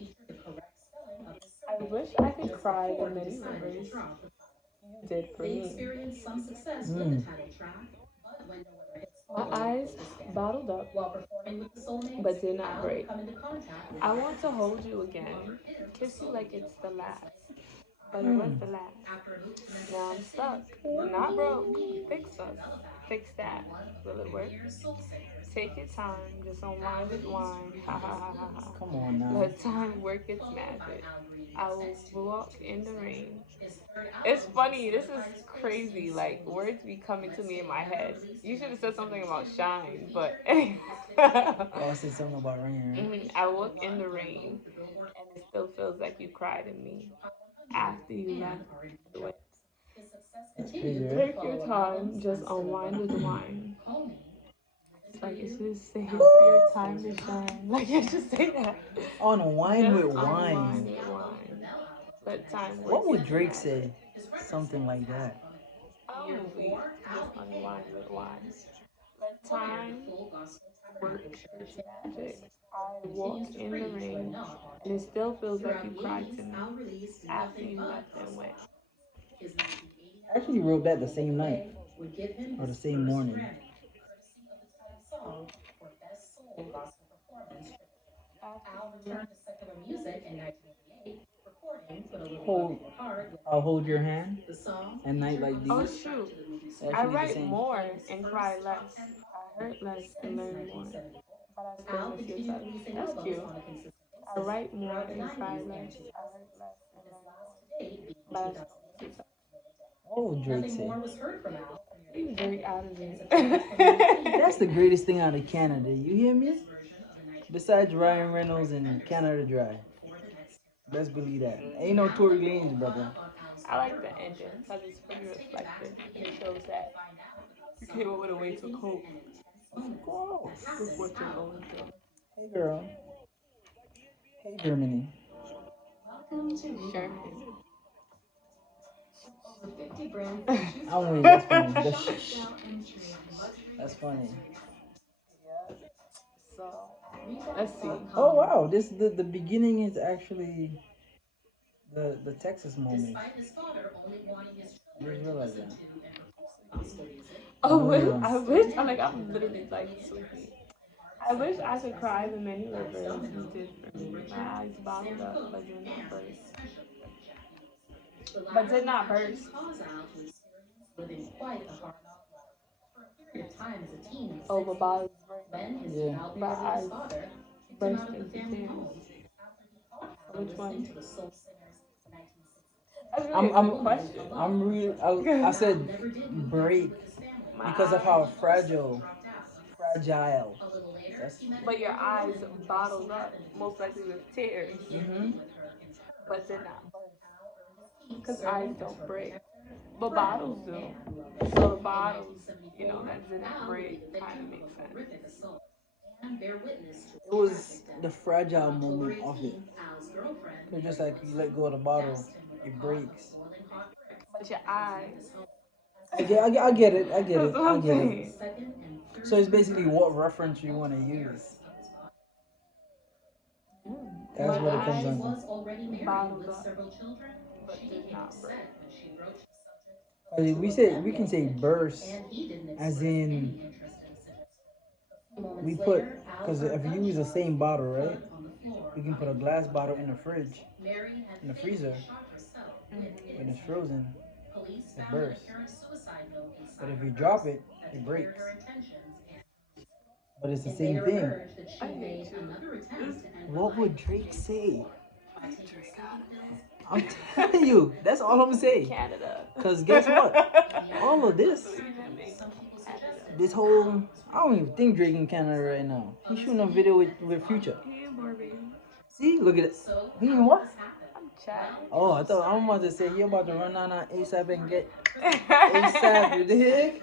I wish I could cry the many rivers you did for me. Mm. My eyes bottled up but did not break. I want to hold you again, kiss you like it's the last. but it was the last. Now I'm stuck. Not broke. Fix us. Fix that. Will it work? Take your time. Just unwind with wine. Ha ha ha ha ha. Come on now. Let time work its magic. I will walk in the rain. It's funny. This is crazy. Like words be coming to me in my head. You should have said something about shine, but anyway. Oh, I said something about rain, right? I walk in the rain, and it still feels like you cried in me after you left the way. That's crazy, right? Take your time, just unwind with wine. Like it should say it's your time to shine. Like it should say that. On wine Just with unwind wine. with wine. Let time work What would its Drake magic. say? Something like that. Oh, we just unwind with wine. Let time work its magic. I walk in the rain, and it still feels like you cried to me after you left and went. I actually wrote that the same night or the same morning. After you left. Hold, I'll hold your hand. And night like Oh these. shoot. I Actually the write same. more and cry less. I hurt less and learn more. But I still miss your touch. That's cute. I write more and cry less. I hurt less and learn more. But I still miss your touch. What would Drake say? You Drake out of That's the it. greatest thing out of Canada. You hear me? Besides Ryan Reynolds and Canada Dry. Best believe that. Ain't no Tory Lanez, brother. I like the ending because it's pretty reflective. It shows that you came up with a way to cope Of course. with what you're going through. Hey girl. Hey Germany. Sherman. I'm waiting. That's funny. That's funny. Yeah. So let's see. Oh wow, this the beginning is actually the Texas moment. I just realized that. Oh, Oh I wish. I'm like I'm literally like sleepy. I wish I could cry the many rivers you did for me. My eyes bottled up, but did not burst. But did not burst. Oh, but bottles break. yeah. But eyes burst into tears. So which one? That's really a good I'm question. I'm really I said break My because of how eyes. fragile. That's But your eyes bottled up, most likely with tears, but did not burst. Because eyes don't break. But bottles do. So the bottles, that didn't break kind of makes sense. it was the fragile moment of it. It's just like you let go of the bottle, it breaks. But your eyes. I get it. I get That's it. what I I'm get it. saying. So it's basically what reference you want to use. That's My what it comes eyes down to. bottled up, but did not break. We can say burst, as in we put because if you use the same bottle, right? We can put a glass bottle in the fridge, in the freezer, when it's frozen, it bursts. But if you drop it, it breaks. But it's the same thing. I hate you. This What would Drake say? Drake out of it. I'm telling you, that's all I'm saying. Canada. Cause guess what? All of this, Leave him in Canada. this whole, I don't even think Drake in Canada right now. He's shooting a video with Future. He in Barbie. See, look at it. He in what? I'm chatting. Oh, I thought I'm about to say you're about to run down on ASAP and get ASAP. You dig?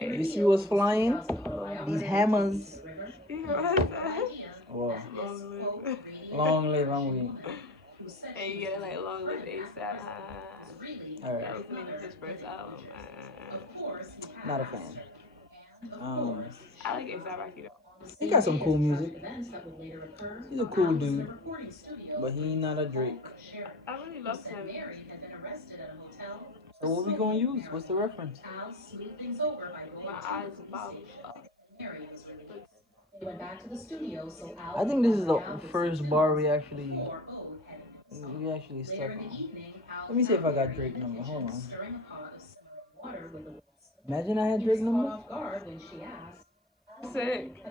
Right. You see what's flying? These hammers. You know what I said? Whoa. Long live. Long live, I'm waiting. And you get it like long live ASAP. All right. That was the name of his first album. Not a fan. Um, I like ASAP Rocky though. he got some cool music. He's a cool dude, but he not a Drake. I really loved him. So what we gonna use? What's the reference? My eyes bottled up. I think this is the first bar we actually We actually stuck on. Let me see if I got Drake number. Hold on. Imagine I had Drake number. Sick.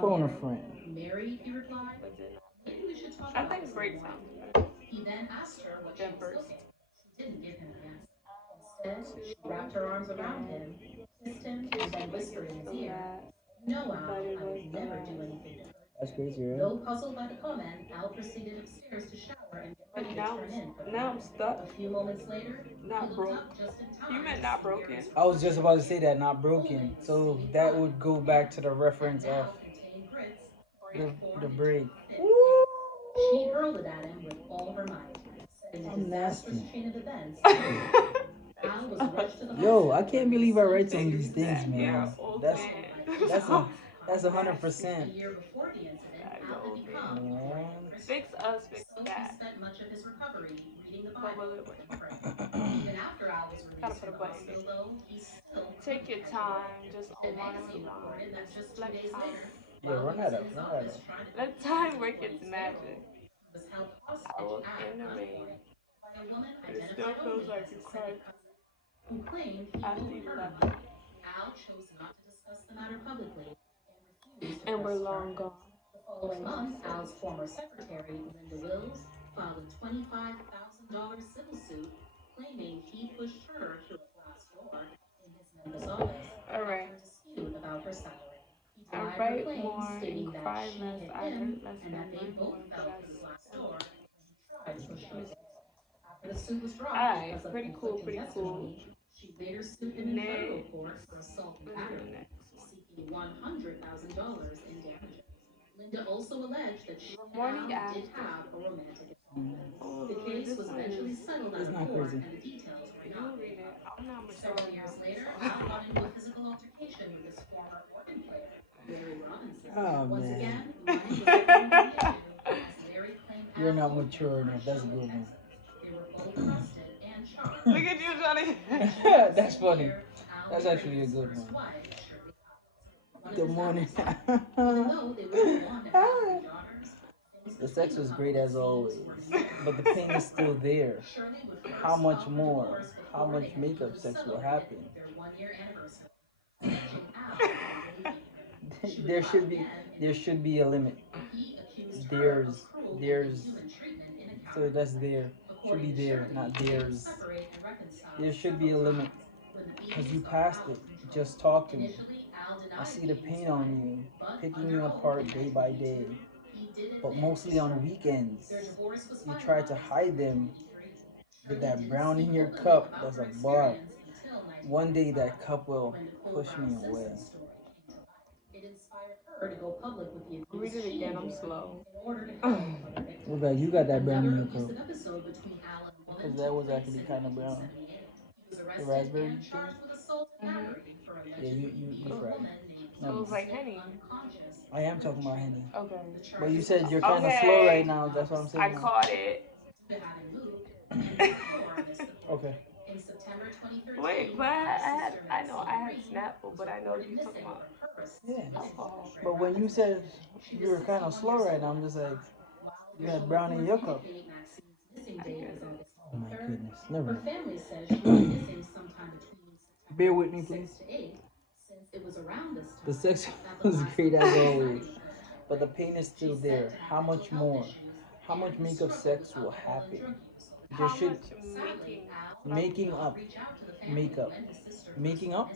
Phone a friend. But then I think break sounds better than burst. Kiss you like it's the last, but it was the last. That's crazy, right? But now I'm stuck. Not broke. You meant not broken? I was just about to say that, not broken. So that would go back to the reference of the break. She hurled it at him with all her might, setting a disastrous chain of events. Yo, I can't believe I write some of these things, You're an man. old That's man. that's a that's 100%. Yeah, you're old man. Man. Fix us, fix that. But will it work? Gotta put a button there. Take your time, just unwind, rewind. Let's let time. Yeah, run that up, run that up. Let time work its magic. I look in the rain, but it still feels like you cried after you left. And we're long gone. All right. I write more and cry less. I hurt less and learn more, but I still miss. Alright, pretty cool, pretty cool. Next. Let's go next one. The morning after. Oh Lord, this one is. It's not crazy. You read it. I'm not mature enough. Oh man. You're not mature enough. That's a good one. Look at you, Johnny. That's funny. That's actually a good one. Good morning. The sex was great as always, but the pain is still there. How much more? How much makeup sex will happen? there should be there should be a limit. There's there's so that's there. Should be there, not theirs. There should be a limit. Because you passed it. Just talk to me. I see the pain on you, picking you apart day by day, but mostly on weekends. You try to hide them with that brown in your cup. That's a bar. One day that cup will push me away. Read it again, I'm slow. What about you got that brown in your cup? Because that was actually kind of brown. The raspberry thing? Mm-hmm. Yeah, you So, fried it. so it Never was mind. like Henny. I am talking about Henny. Okay. But you said you're kind of slow right Okay. now. That's what I'm I saying. caught it. Okay. Wait, but I know I had Snapple, but I know you talking about Yeah. alcohol. But when you said you were kind of slow right now, I'm just like, you had brown in your cup. I get it. Oh my goodness. Never mind. Bear with me, please. The sex was great as always, but the pain is still there. How much more? How much makeup sex will happen? There How should much making making up makeup. Making up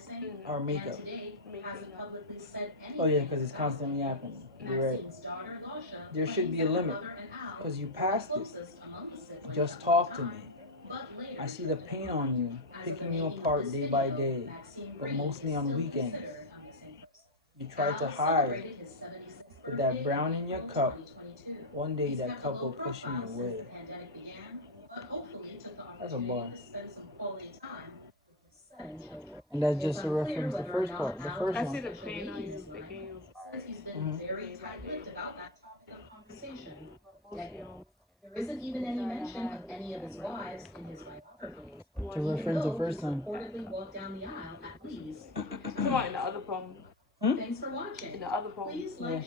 or makeup? making up? Oh yeah, because it's constantly happening. You're right. There should be a limit because you passed it. Just talk to me. I see the pain on you, picking you apart day by day, but mostly on weekends. You try to hide, but that brown in your cup, one day that cup will push me away. That's a bar. And that's just a reference to the first part, the first I see one. the pain on you, picking you apart day by day. But mostly on you try to hide that brown in your To one day. reference the first time. Come on, in the other poem. Hmm? In the other poem. Yeah.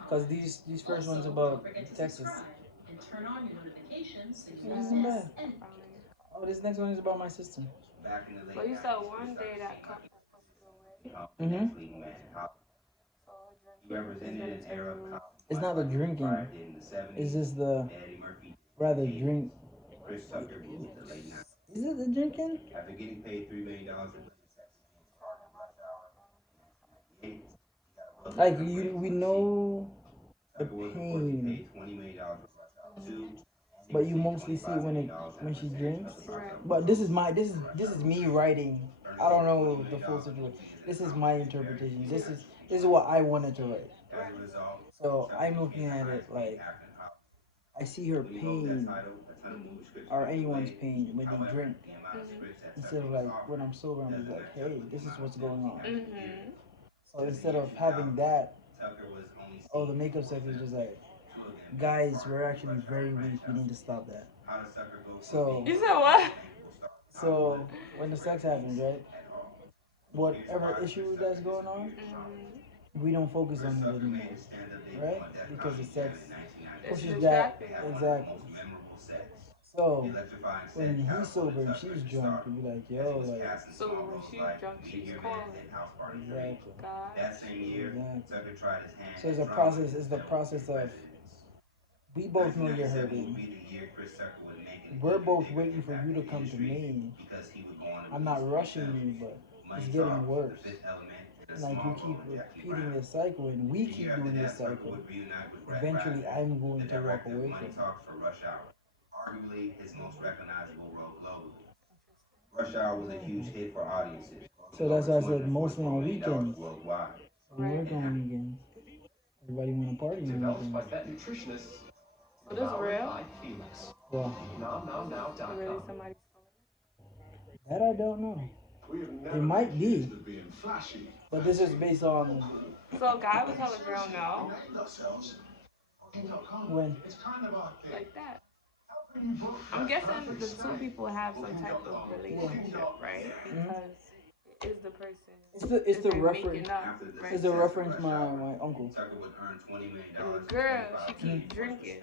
Because these first ones about Texas. It isn't bad. Oh, this next one is about my sister. But you said one day that cup will push you away. Mm-hmm. So drinking is gonna turn you. It's not the drinking. It's just the rather drink. Is it the drinking? Like we know the pain, but you mostly see it when she drinks. Right. But this is me writing. I don't know the full situation. This is my interpretation. This is what I wanted to write. Right. So I'm looking at it like I see her pain or anyone's pain when they drink. Instead of like when I'm sober, I'm just like, hey, this is what's going on. Mm-hmm. So instead of having that, oh, the makeup sex is just like, guys, we're actually very weak. We need to stop that. So, You said what? so when the sex happens, right? Whatever issue that's going on, Mm-hmm. we don't focus on it anymore, right? Because the sex It's pushes that distracting. exactly. So when he's sober and she's drunk, you'll be like, yo, like So when she's drunk, she's calling. exactly, Gosh. exactly. So it's a process. It's the process of we both know you're hurting. We're both waiting for you to come to me. I'm not rushing you, but it's getting worse. And like you keep repeating this cycle, and we keep doing this cycle. Eventually, I'm going to walk away from it. So that's why I said mostly on weekends. We Right. work on weekends. Everybody want to party on weekends. So this real? Well, Is it really somebody's that I don't know. It might be, but this is based on story? So a guy would tell a girl no, when. like that. I'm guessing the two people have some type of Yeah. relationship, right? Mhm. Because it is the person It's that the they're reference. making up, right? It's the reference my uncle. And the girl, she keep drinking.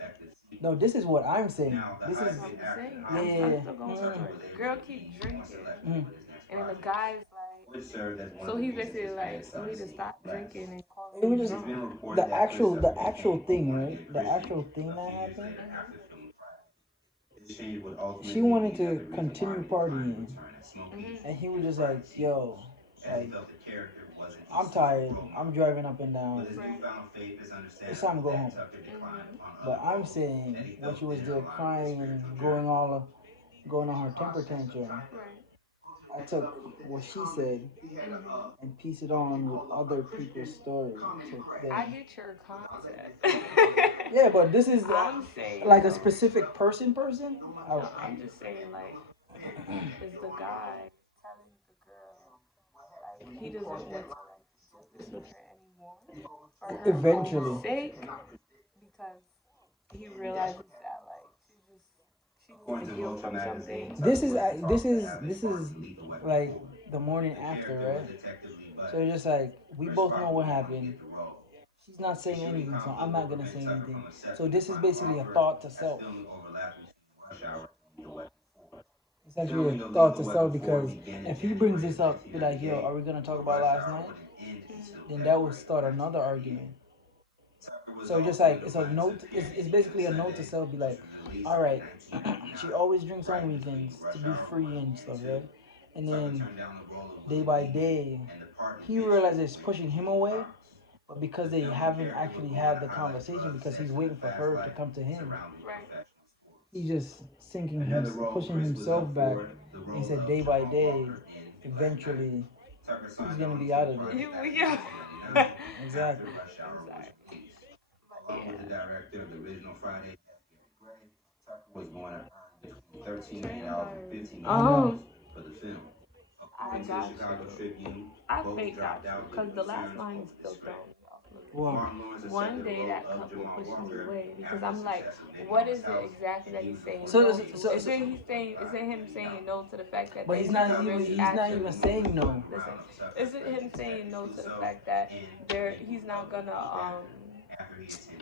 No, this is what I'm saying. This That's is what I'm saying. yeah, I'm, yeah, I'm yeah. still going with the story. The girl keep drinking, Mm. and then the guy's like, so he's basically like, you need to stop drinking and calling It me was just drunk. the actual thing, right? The actual thing that happened. She wanted to continue partying, and he was just like, "Yo, like I'm tired. I'm driving up and down. Right. It's time to go home." But I'm saying when she was there crying and going on her temper tantrum, Right. I took what she said and pieced it on with other people's story to I then. get your concept. Yeah, but this is I'm saying like a though. specific person. No, I'm just saying like, is the guy telling the girl like he doesn't want to like do this with her anymore for her Eventually. own sake because he realizes that like she needs to heal from something. This is like the morning after, right? So it's just like we both know what happened. She's not saying anything, so I'm not gonna say anything. So this is basically a thought to self. It's actually a thought to self because if he brings this up, be like, "Yo, are we gonna talk about last night?" Then that will start another argument. So just like it's a note, it's basically a note to self. Be like, all right, she always drinks on weekends to be free and stuff, right? And then day by day, he realizes it's pushing him away, but because they haven't actually had the conversation, because he's waiting for her to come to him, Right. he's just pushing himself back. And he said day by day, eventually, he's gonna be out of there. Yeah. Exactly. I'm sorry. But yeah. Transpired. I know. I got you. I fake got you. Because the last line is still throwing me off a little Well, bit. One day that cup will push me away. Because I'm like, what is it exactly that he's saying so, no so, to? so, so Is it him saying no to the fact that but they he's not never even. really He's not actually even saying no. listen? Is it him saying no to the fact that he's not gonna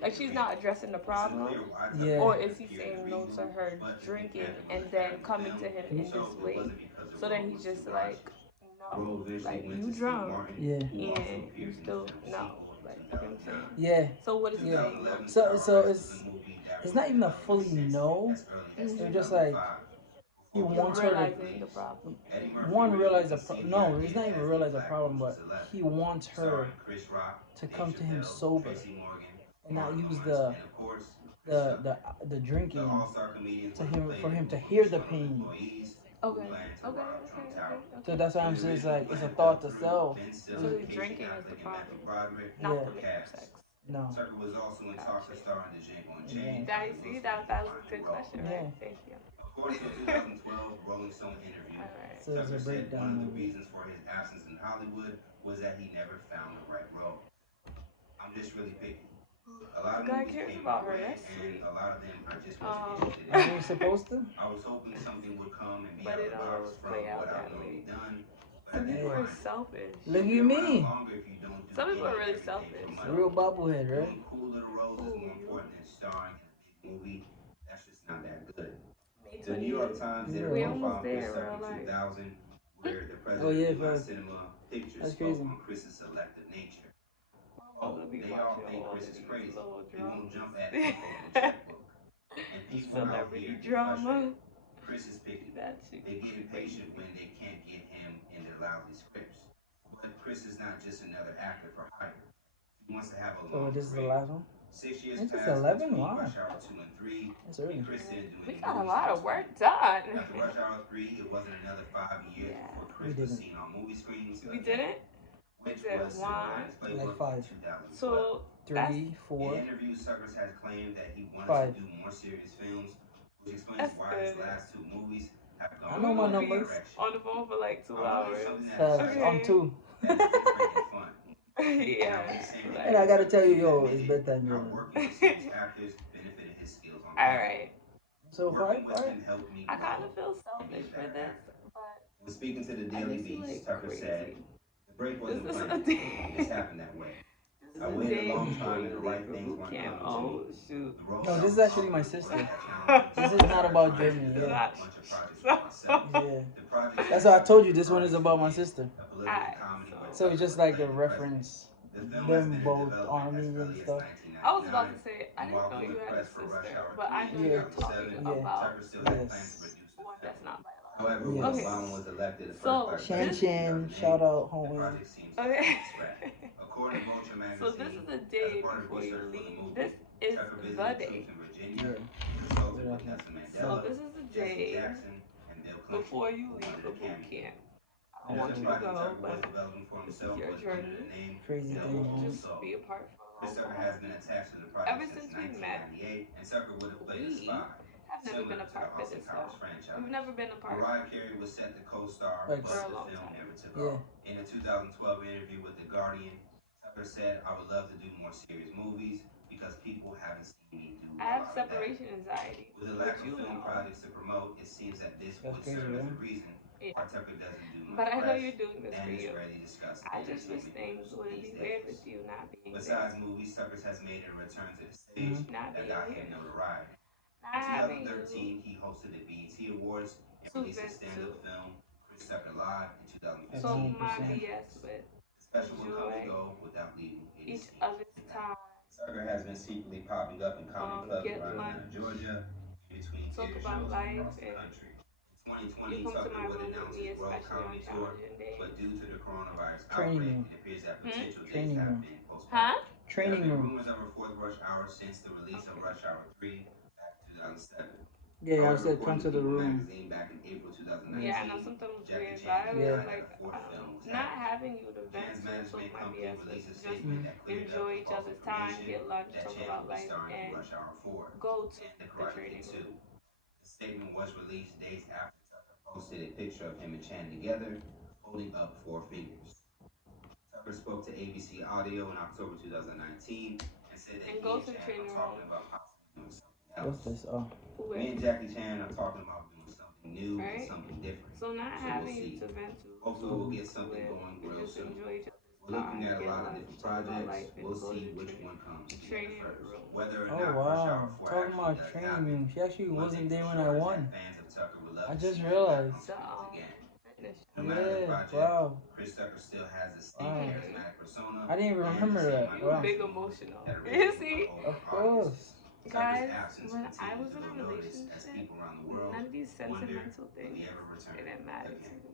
Like she's not addressing the problem, Yeah. or is he saying no to her drinking and then coming to him in this way? So then he's just like, no, like you drunk, Yeah. and you still no, like you know what I'm saying? Yeah. So what is he Yeah. saying no So it's not even a fully no. to? It's just like he Him wants her to realizing the problem. one realize no, he's not even realize a problem, but he wants her to come to him sober and not use the drinking to him for him to hear the pain. Okay, okay, okay, okay, So okay. that's why I'm saying it's a thought to self. So the drinking is the problem, not Yeah. the makeup sex. No. Gotcha. Yeah. That see that was a good question, right? Yeah. Thank you. All right. So it's a breakdown of it. The guy cares about her. That's sweet. Are we supposed to? But it don't always play out that way. Some people are selfish. Look at me. Some people are really selfish. So. Real bobblehead, right? Ooh, you. May 28th. Yeah. We almost there in real life. Oh yeah, fuck. That's crazy. I'm gonna be watching all of these little dramas. Celebrity drama. That's crazy. So this is the last one? It's just 11? Wow. That's early. We got a lot of work done. Yeah. We didn't. We didn't? We did one. Like 5. So 3, 4, that's 5. that's good. I know my numbers. On the phone for like 2 hours. On 2. Yeah. And I gotta tell you, yo, it's bedtime, yo. All right. So 5, 5. I kind of feel selfish for this, but I just feel like crazy. This is a day. This is a day before you leave for boot camp. Oh shoot. No, this is actually my sister. This is not about Germany. Yeah. Yeah. That's why I told you this one is about my sister. Alright, So it's just like a reference. Them both army and stuff. I was about to say I didn't know you had a sister, but I know you're talking about Yes. one that's not biological. Yes. Okay. So Shan Shan, shout out homie. Okay. So this is the day before you leave. This is the day. Yeah. So this is the day before you leave for boot camp. I don't want you to go, but this is your journey. Crazy You thing, know, man. just be a part for a long while. Ever since we met, we have never been apart for this long. We've never been apart for a long time. Yeah. I have separation anxiety, which you know. That's crazy, right? Yeah. But I know you're doing this for you. I just wish things wouldn't be weird with you not being there. Not being here. Not having you to vent to. That's So my 100%. BS with enjoy each other's time. Get lunch, talk about life, and you come to my room with me, especially on challenging days. Training room. Training room. Huh? Training room. Yeah, I said come to the room. Yeah, I know sometimes it's weird, but I really like not having you to vent to and talk my BS with. Just enjoy each other's time, get lunch, talk about life, and go to the training room. And go to the training room What's this? Oh. with, right? So not having you to vent to, talk with, and just enjoy each other's get lunch, talk about life, and go to the training room. Oh wow, talking about training room. She actually wasn't there when I won. I just realized. The fitness Yeah, wow, wow. I didn't even remember that. you Wow. big emotional. You see? Of course. Guys, when I was in a relationship, none of these sentimental things didn't matter to me.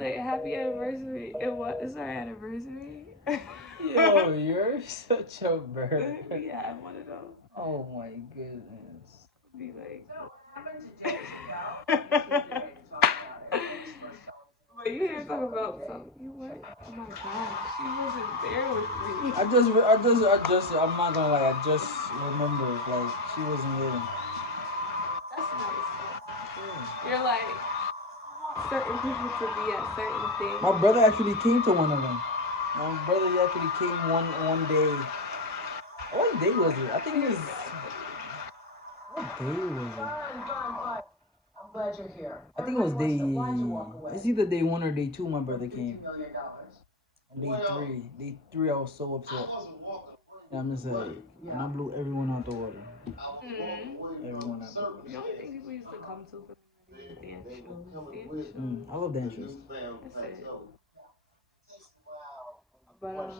Like, happy anniversary. It was our anniversary. Yo, you're such a bird. We had one of those. Oh my goodness. Be like, but you hear talk about something. You what? Oh my gosh, she wasn't there with me. I'm not gonna lie. I just remembered like she wasn't there. That's nice though. You're like certain people to be at certain things. My brother actually came to one of them. My brother actually came one day. What day was it? I think it was. What day was it? I'm glad you're here. I think it was day. It's either day one or day two. My brother came. Day three, I was so upset. And I'm just like, and I blew everyone out the water. Everyone out the water. The only thing people used to come to for me was dance shows. Dance shows. I love dance shows. That's it. But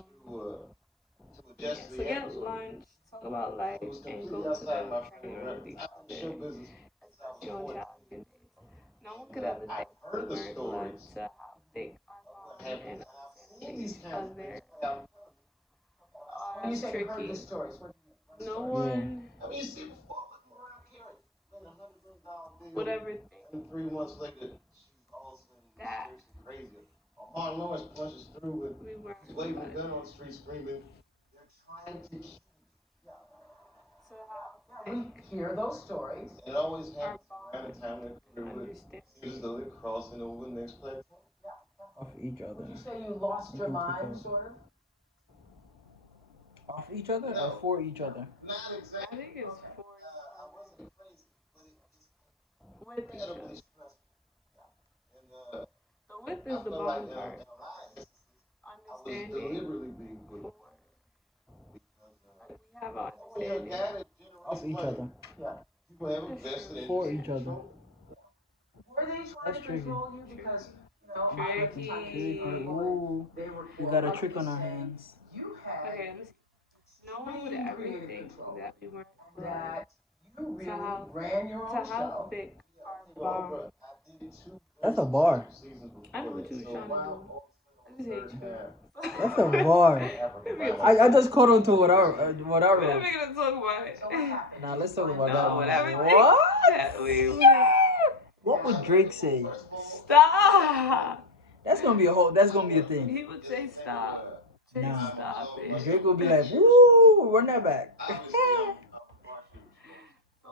yeah, so get lunch, talk about life, and go to the training room because especially on challenging days. No one could ever think we weren't blood to how thick our bond and understanding each other is tricky. No one would ever think that we weren't blood. So how thick our bond and understanding. Off each other. Would you say you lost your mind, sort of? Off each other or for each other? I think it's for with each other. The with is the bond part. Understanding for like we have an understanding. Off each other. That's true. For each other. That's tricky. Tricky. Tricky. Ooh, we got a trick on our hands. Okay, let me see. No one would ever think that we weren't blood. To how thick our bond. That's a bar. I know what you was trying to do. I just hate you. That's a bar. I just caught on to what I We're not wrote. gonna talk about it. Now let's talk about No, that one. whatever. What? That we What would Drake say? Stop. That's gonna be a thing. He would say stop. Say Nah. stop it. Drake will be like, woo, run that back.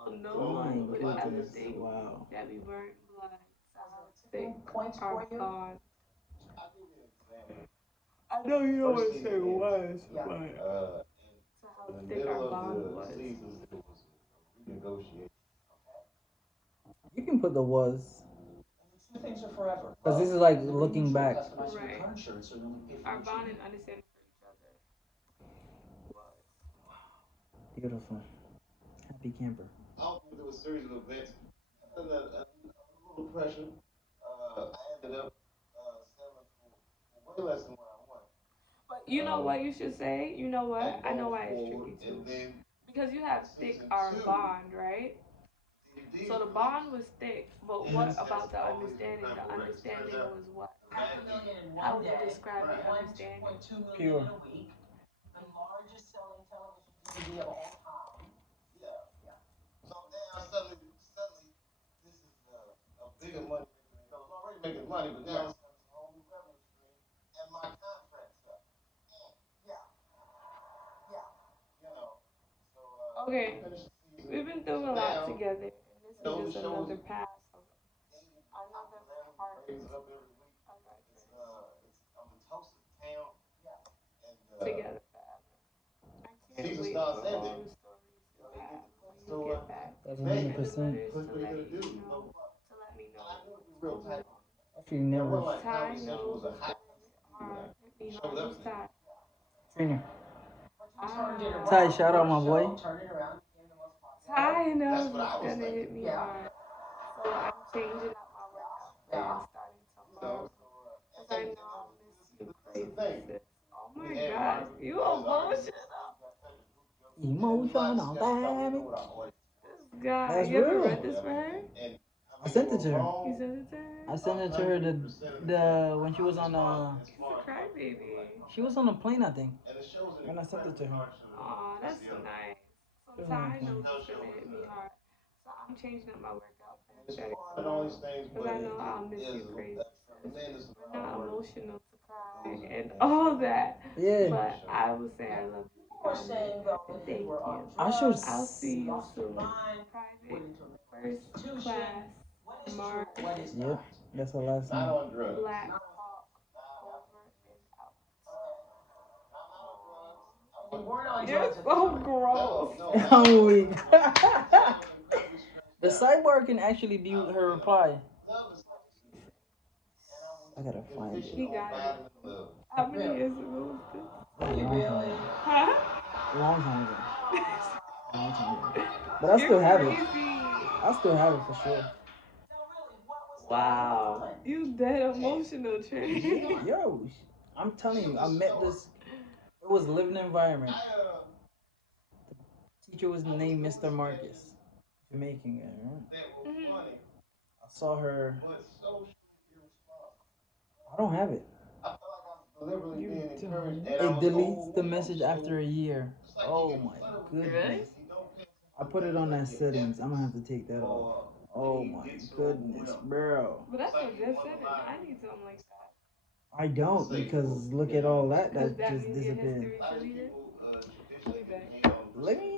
So no Oh my one would ever goodness. think Wow. that we weren't blood. Thick our bond. I know you don't want to say was, but to how thick our bond was. You can put the was. Because this is like looking back. Right. Our bond and understanding for each other was. Beautiful. Happy camper. But you know what you should say? You know what? I know why it's tricky too. Because you have thick our bond, right? So the bond was thick, but what about the understanding? The understanding was what? How would you describe the understanding? Pure. Okay, we've been through a lot together, and this is just another pass of another part of our journey together forever. I can't wait for all the stories you'll have when you get back. That's And the 100%. letters to let you know, to let me know what's going on. Actually, never. Ty knows what's good, Hit me hard. Who's that? Trainer. Ah. Ty, shout out my boy. Ty knows it's gonna hit me hard. So I'm changing up my workout plan starting tomorrow. Because I know I'll miss you crazy, sis. Oh my gosh, you emotional. Emotional damage. This guy. That's You ever real. read this for her? I sent it to her. You sent it to her? I sent it to her the when she was on She's a crybaby. she was on a plane, I think. And I sent it to her. Aw, that's nice. So Ty knows it's gonna hit me hard. So I'm changing up my workout plan starting tomorrow. Because I know I'll miss you crazy, sis. We're not emotional to cry and all that. Yeah. But I will say I love you beyond that. And thank you. I'll see you soon. Private, first class, Mark. Yep. That's her last name. Black Hawk, over and out. You're so gross. Oh my god. The sidebar can actually be her reply. I gotta find it. He got it. How many years ago was this? A long time ago. Huh? A long time ago. A long time ago. But I still have it. I still have it for sure. Wow. You dead emotional, Trey. Yo, I'm telling you, I met this. It was living environment. Teacher was named Mr. Marcus, Jamaican guy, right? Mhm. I saw her. I don't have it. It deletes the message after a year. Oh my goodness. Really? I put it on that settings. I'm gonna have to take that off. Oh my goodness, bro. But that's a good setting. I need something like that. I don't because look at all that Because that that just means your disappeared. history deleted. I'll be back. Let me